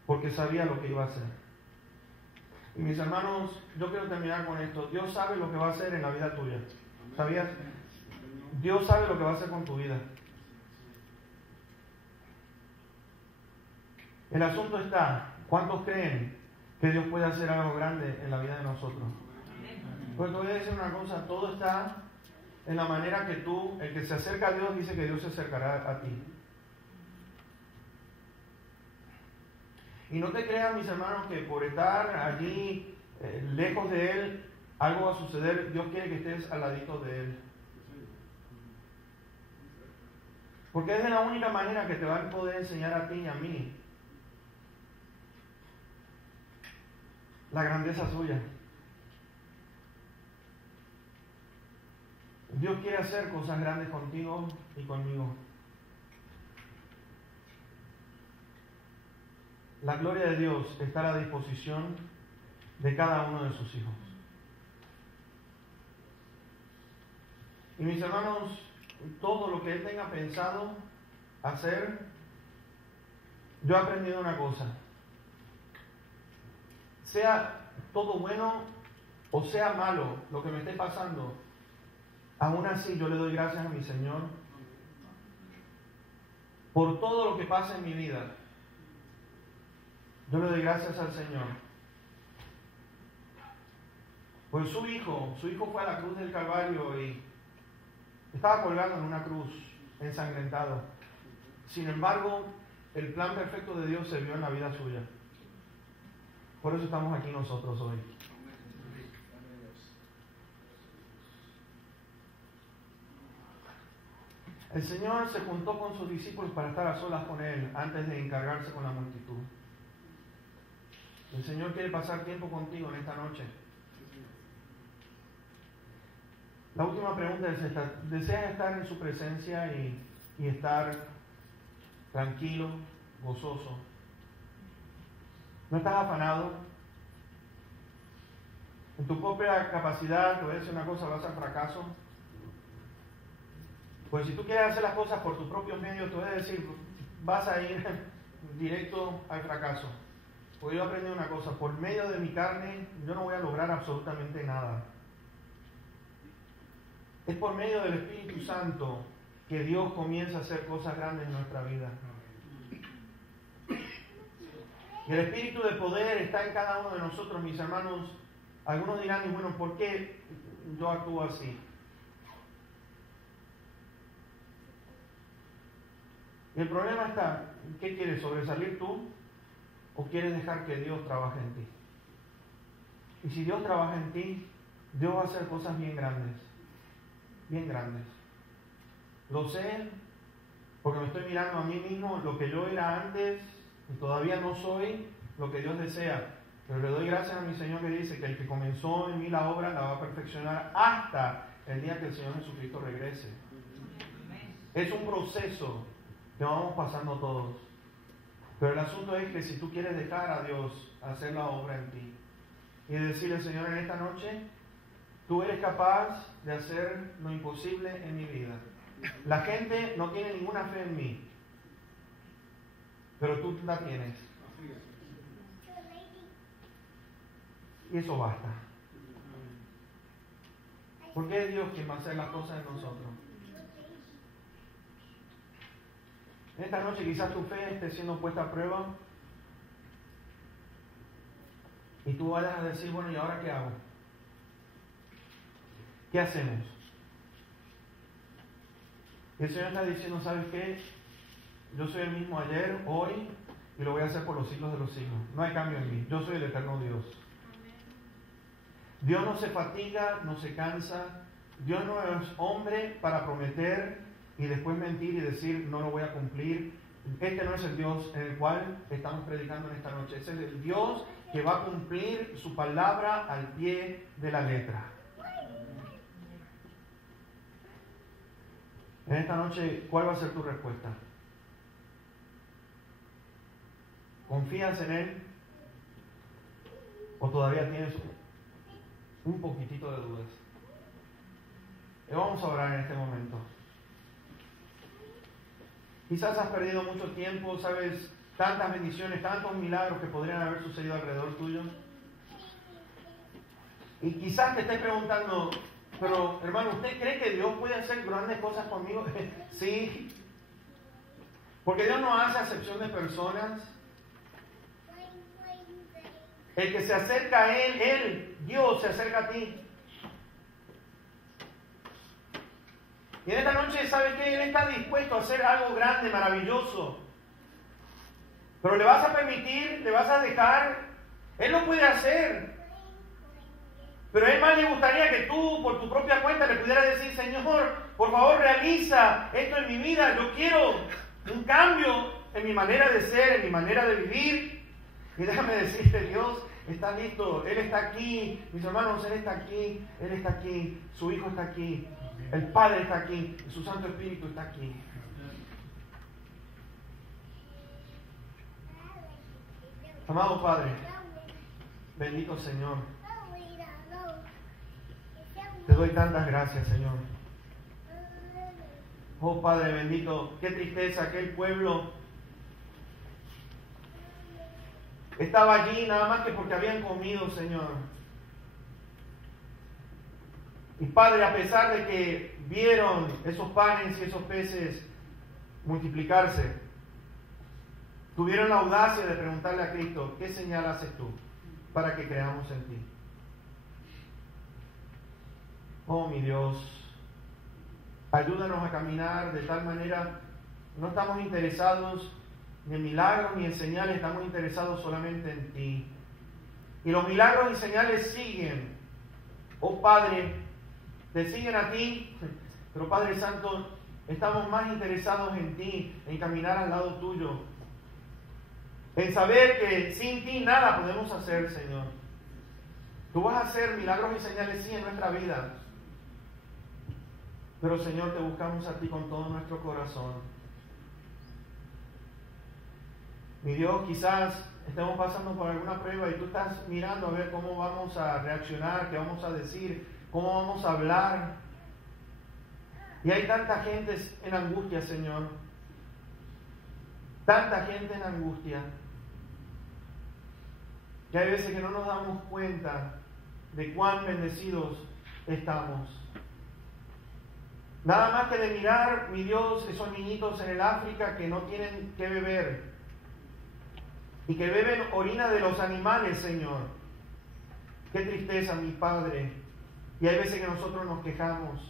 porque sabía lo que iba a hacer. Y mis hermanos, yo quiero terminar con esto. Dios sabe lo que va a hacer en la vida tuya. ¿Sabías? Dios sabe lo que va a hacer con tu vida. El asunto está, ¿cuántos creen que Dios puede hacer algo grande en la vida de nosotros? Pues te voy a decir una cosa, todo está en la manera que tú, el que se acerca a Dios, dice que Dios se acercará a ti. Y no te creas, mis hermanos, que por estar allí lejos de Él, algo va a suceder. Dios quiere que estés al ladito de Él. Porque es de la única manera que te va a poder enseñar a ti y a mí la grandeza suya. Dios quiere hacer cosas grandes contigo y conmigo. La gloria de Dios está a la disposición de cada uno de sus hijos. Y mis hermanos, todo lo que Él tenga pensado hacer, yo he aprendido una cosa. Sea todo bueno o sea malo lo que me esté pasando, aún así yo le doy gracias a mi Señor por todo lo que pasa en mi vida. Yo le doy gracias al Señor. Pues su hijo fue a la cruz del Calvario y estaba colgado en una cruz, ensangrentado. Sin embargo, el plan perfecto de Dios se vio en la vida suya. Por eso estamos aquí nosotros hoy. El Señor se juntó con sus discípulos para estar a solas con Él antes de encargarse con la multitud. El Señor quiere pasar tiempo contigo en esta noche. La última pregunta es esta. ¿Deseas estar en su presencia y estar tranquilo, gozoso? ¿No estás afanado? En tu propia capacidad, te voy a decir una cosa, vas al fracaso. Pues si tú quieres hacer las cosas por tus propios medios, te voy a decir, vas a ir directo al fracaso. Porque yo aprendí una cosa, por medio de mi carne yo no voy a lograr absolutamente nada. Es por medio del Espíritu Santo que Dios comienza a hacer cosas grandes en nuestra vida. Y el Espíritu de poder está en cada uno de nosotros, mis hermanos. Algunos dirán, y bueno, ¿por qué yo actúo así? Y el problema está, ¿qué quieres? ¿Sobresalir tú? ¿O quieres dejar que Dios trabaje en ti? Y si Dios trabaja en ti, Dios va a hacer cosas bien grandes. Bien grandes. Lo sé porque me estoy mirando a mí mismo, lo que yo era antes y todavía no soy lo que Dios desea. Pero le doy gracias a mi Señor que dice que el que comenzó en mí la obra la va a perfeccionar hasta el día que el Señor Jesucristo regrese. Es un proceso que vamos pasando todos. Pero el asunto es que si tú quieres dejar a Dios hacer la obra en ti y decirle, Señor, en esta noche, tú eres capaz de hacer lo imposible en mi vida. La gente no tiene ninguna fe en mí, pero tú la tienes. Y eso basta. Porque es Dios quien va a hacer las cosas en nosotros. Esta noche quizás tu fe esté siendo puesta a prueba y tú vayas a decir, bueno, ¿y ahora qué hago? ¿Qué hacemos? Y el Señor está diciendo, ¿sabes qué? Yo soy el mismo ayer, hoy, y lo voy a hacer por los siglos de los siglos. No hay cambio en mí. Yo soy el eterno Dios. Dios no se fatiga, no se cansa. Dios no es hombre para prometer y después mentir y decir, no lo voy a cumplir. Este no es el Dios en el cual estamos predicando en esta noche. Ese es el Dios que va a cumplir su palabra al pie de la letra. En esta noche, ¿cuál va a ser tu respuesta? ¿Confías en Él? ¿O todavía tienes un poquitito de dudas? Y vamos a orar en este momento. Quizás has perdido mucho tiempo, sabes, tantas bendiciones, tantos milagros que podrían haber sucedido alrededor tuyo. Y quizás te estés preguntando, pero hermano, ¿usted cree que Dios puede hacer grandes cosas conmigo? Sí. Porque Dios no hace acepción de personas. El que se acerca a Él, Dios se acerca a ti. Y en esta noche, ¿sabe qué? Él está dispuesto a hacer algo grande, maravilloso. Pero le vas a permitir, le vas a dejar. Él lo puede hacer. Pero a Él más le gustaría que tú, por tu propia cuenta, le pudieras decir, Señor, por favor, realiza esto en mi vida. Yo quiero un cambio en mi manera de ser, en mi manera de vivir. Y déjame decirte, Dios está listo. Él está aquí. Mis hermanos, Él está aquí. Él está aquí. Su Hijo está aquí. El Padre está aquí. Su Santo Espíritu está aquí. Amado Padre, bendito Señor, te doy tantas gracias, Señor. Oh Padre bendito, qué tristeza, aquel pueblo estaba allí nada más que porque habían comido, Señor. Y Padre, a pesar de que vieron esos panes y esos peces multiplicarse, tuvieron la audacia de preguntarle a Cristo, ¿qué señal haces tú para que creamos en ti? Oh mi Dios, ayúdanos a caminar de tal manera, no estamos interesados ni en milagros ni en señales, estamos interesados solamente en ti. Y los milagros y señales siguen, oh Padre, te siguen a ti, pero Padre Santo, estamos más interesados en ti, en caminar al lado tuyo, en saber que sin ti nada podemos hacer, Señor. Tú vas a hacer milagros y señales, sí, en nuestra vida. Pero, Señor, te buscamos a ti con todo nuestro corazón. Mi Dios, quizás estemos pasando por alguna prueba y tú estás mirando a ver cómo vamos a reaccionar, qué vamos a decir, cómo vamos a hablar. Y hay tanta gente en angustia, Señor. Tanta gente en angustia, que hay veces que no nos damos cuenta de cuán bendecidos estamos. Nada más que de mirar, mi Dios, esos niñitos en el África que no tienen que beber y que beben orina de los animales, Señor. Qué tristeza, mi Padre. Y hay veces que nosotros nos quejamos.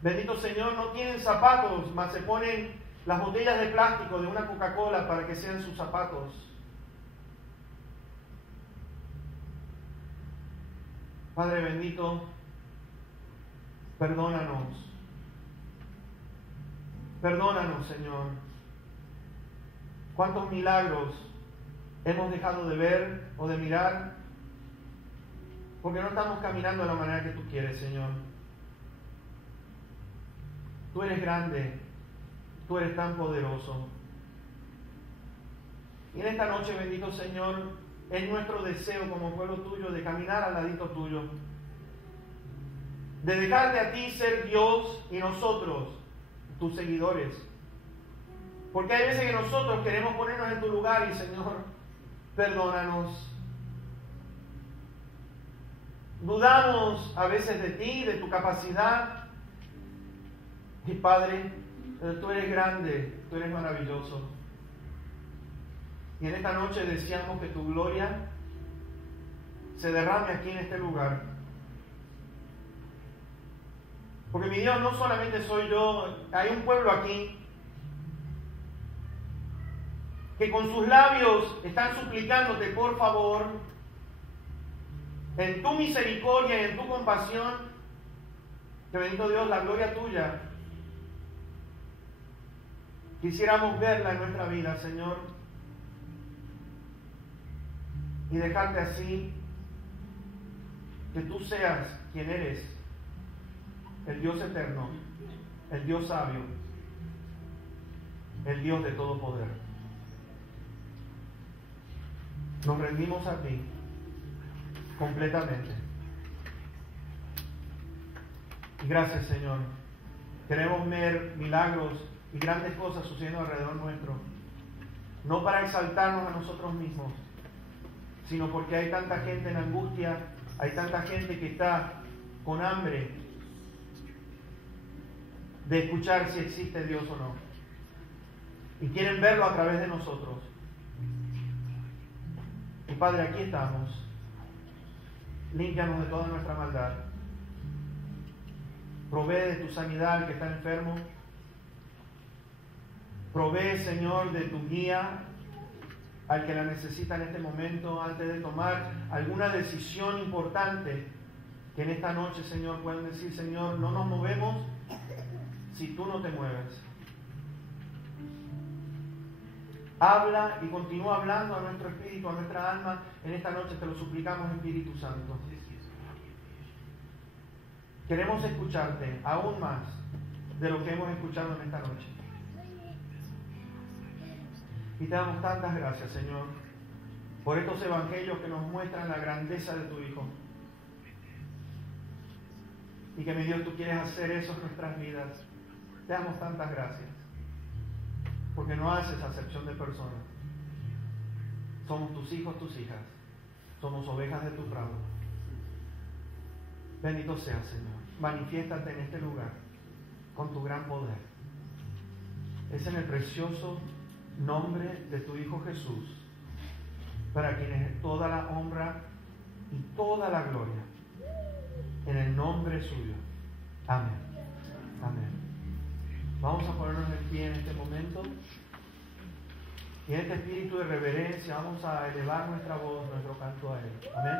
Bendito Señor, no tienen zapatos, mas se ponen las botellas de plástico de una Coca-Cola para que sean sus zapatos. Padre bendito, perdónanos. Perdónanos, Señor. ¿Cuántos milagros hemos dejado de ver o de mirar? Porque no estamos caminando de la manera que tú quieres, Señor. Tú eres grande, tú eres tan poderoso. Y en esta noche, bendito Señor, es nuestro deseo como pueblo tuyo de caminar al ladito tuyo, de dejarte a ti ser Dios y nosotros, tus seguidores. Porque hay veces que nosotros queremos ponernos en tu lugar y, Señor, perdónanos. Dudamos a veces de ti, de tu capacidad. Y Padre, tú eres grande, tú eres maravilloso. Y en esta noche deseamos que tu gloria se derrame aquí en este lugar. Porque mi Dios, no solamente soy yo, hay un pueblo aquí que con sus labios están suplicándote, por favor, en tu misericordia y en tu compasión, que bendito Dios, la gloria tuya, quisiéramos verla en nuestra vida, Señor, y dejarte así, que tú seas quien eres, el Dios eterno, el Dios sabio, el Dios de todo poder. Nos rendimos a ti completamente. Y gracias, Señor. Queremos ver milagros y grandes cosas sucediendo alrededor nuestro, no para exaltarnos a nosotros mismos, sino porque hay tanta gente en angustia, hay tanta gente que está con hambre de escuchar si existe Dios o no, y quieren verlo a través de nosotros. Y Padre, aquí estamos. Límpianos de toda nuestra maldad. Provee de tu sanidad al que está enfermo. Provee, Señor, de tu guía al que la necesita en este momento, antes de tomar alguna decisión importante, que en esta noche, Señor, puedan decir, Señor, no nos movemos si tú no te mueves. Habla y continúa hablando a nuestro espíritu, a nuestra alma. En esta noche te lo suplicamos, Espíritu Santo. Queremos escucharte aún más de lo que hemos escuchado en esta noche. Y te damos tantas gracias, Señor, por estos evangelios que nos muestran la grandeza de tu Hijo. Y que, mi Dios, tú quieres hacer eso en nuestras vidas. Te damos tantas gracias, porque no haces acepción de personas. Somos tus hijos, tus hijas. Somos ovejas de tu prado. Bendito seas, Señor. Manifiéstate en este lugar con tu gran poder. Es en el precioso nombre de tu Hijo Jesús, para quien es toda la honra y toda la gloria. En el nombre suyo. Amén. Amén. Vamos a ponernos en pie en este momento. Y en este espíritu de reverencia vamos a elevar nuestra voz, nuestro canto a Él. Amén.